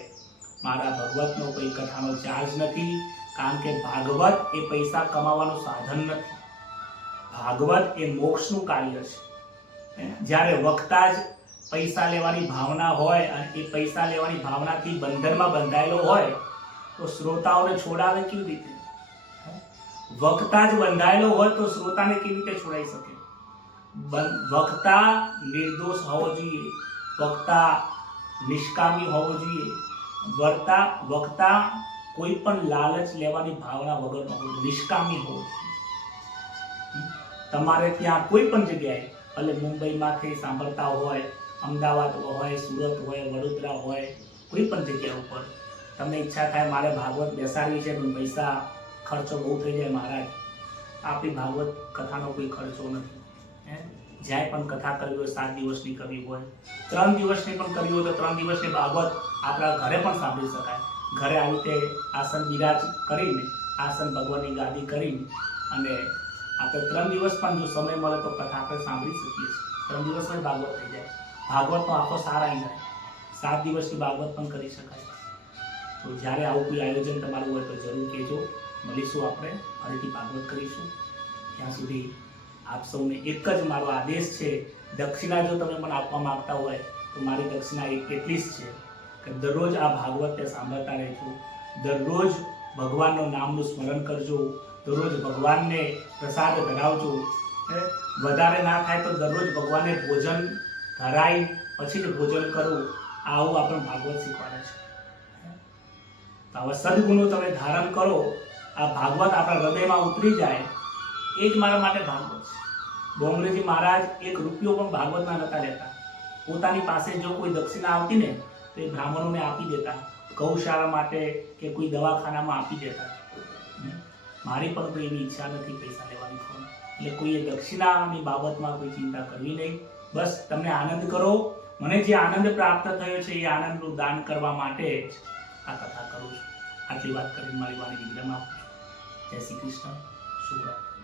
મારા ભગવતનો કોઈ કથાનો ચાર્જ નથી. કારણ કે ભાગવત એ પૈસા કમાવાનું સાધન નથી. ભાગવત એ મોક્ષનું કાર્ય છે. જ્યારે વક્તા જ પૈસા લેવાની ભાવના હોય અને એ પૈસા લેવાની ભાવનાથી બંધનમાં બંધાયેલો હોય તો શ્રોતાઓને છોડાવે કેવી રીતે? વક્તા જ બંધાયેલો હોય તો શ્રોતાને કેવી રીતે છોડાઈ શકે? વક્તા નિર્દોષ હોવો જોઈએ, વક્તા નિષ્કામી હોવો જોઈએ, વક્તા કોઈ પણ લાલચ લેવાની ભાવના વગરનો હોવો જોઈએ, નિષ્કામી હોવો જોઈએ. તમારે ત્યાં કોઈ પણ જગ્યાએ, ભલે મુંબઈમાંથી સાંભળતા હોય, અમદાવાદ હોય, સુરત હોય, વડોદરા હોય, કોઈ પણ જગ્યા ઉપર તમને ઈચ્છા થાય મારે ભાગવત બેસાડવી છે પણ પૈસા ખર્ચો બહુ થઈ જાય મહારાજ, આપણી ભાગવત કથાનો કોઈ ખર્ચો નથી. જ્યાં પણ કથા કરવી હોય 7 દિવસની કરવી હોય, 3 દિવસની પણ કરવી હોય તો 3 દિવસની ભાગવત આપણા ઘરે પણ સાંભળી શકાય. ઘરે આવી રીતે આસન બિરાજ કરીને, આસન ભગવાનની ગાદી કરીને અને આપણે 3 દિવસ પણ જો સમય મળે તો કથા આપણે સાંભળી શકીએ છીએ. 3 દિવસમાં ભાગવત થઈ જાય. ભાગવતનો આખો સાર આવી જાય. 7 દિવસની ભાગવત પણ કરી શકાય. તો જ્યારે આવું કોઈ આયોજન તમારું હોય તો જરૂર કહેજો. મળીશું, આપણે ફરીથી ભાગવત કરીશું. ત્યાં સુધી આપ સૌને એક જ મારો આદેશ છે, દક્ષિણા જો તમે મને આપવા માંગતા હોય તો મારી દક્ષિણા એટલી જ છે કે દરરોજ આ ભાગવતને સાંભળતા રહેજો, દરરોજ ભગવાનનું નામનું સ્મરણ કરજો, દરરોજ ભગવાનને પ્રસાદ ધરાવજો. વધારે ના થાય તો દરરોજ ભગવાનને ભોજન ધરાઈ પછી જ ભોજન કરવું, આવું આપણને ભાગવત શીખવાડે છે. આવા સદગુણો તમે ધારણ કરો, આ ભાગવત આપણા હૃદયમાં ઉતરી જાય, એ જ મારા માટે ભાગવત છે. ડોંગરેજી મહારાજ 1 રૂપિયો પણ ભાગવતના નતા લેતા. પોતાની પાસે જો કોઈ દક્ષિણા આવતી ને તો એ બ્રાહ્મણોને આપી દેતા, ગૌશાળા માટે કે કોઈ દવાખાનામાં આપી દેતા. મારી પણ કોઈ એવી ઈચ્છા નથી પૈસા લેવાની પણ. એટલે કોઈએ દક્ષિણાની બાબતમાં કોઈ ચિંતા કરવી નહીં. બસ તમને આનંદ કરો. મને જે આનંદ પ્રાપ્ત થયો છે એ આનંદનું દાન કરવા માટે જ આ કથા કરું છું. આટલી વાત કરીને મારી વાણી વિરામ આપું છું. જય શ્રી કૃષ્ણ. શુભરાત્રી.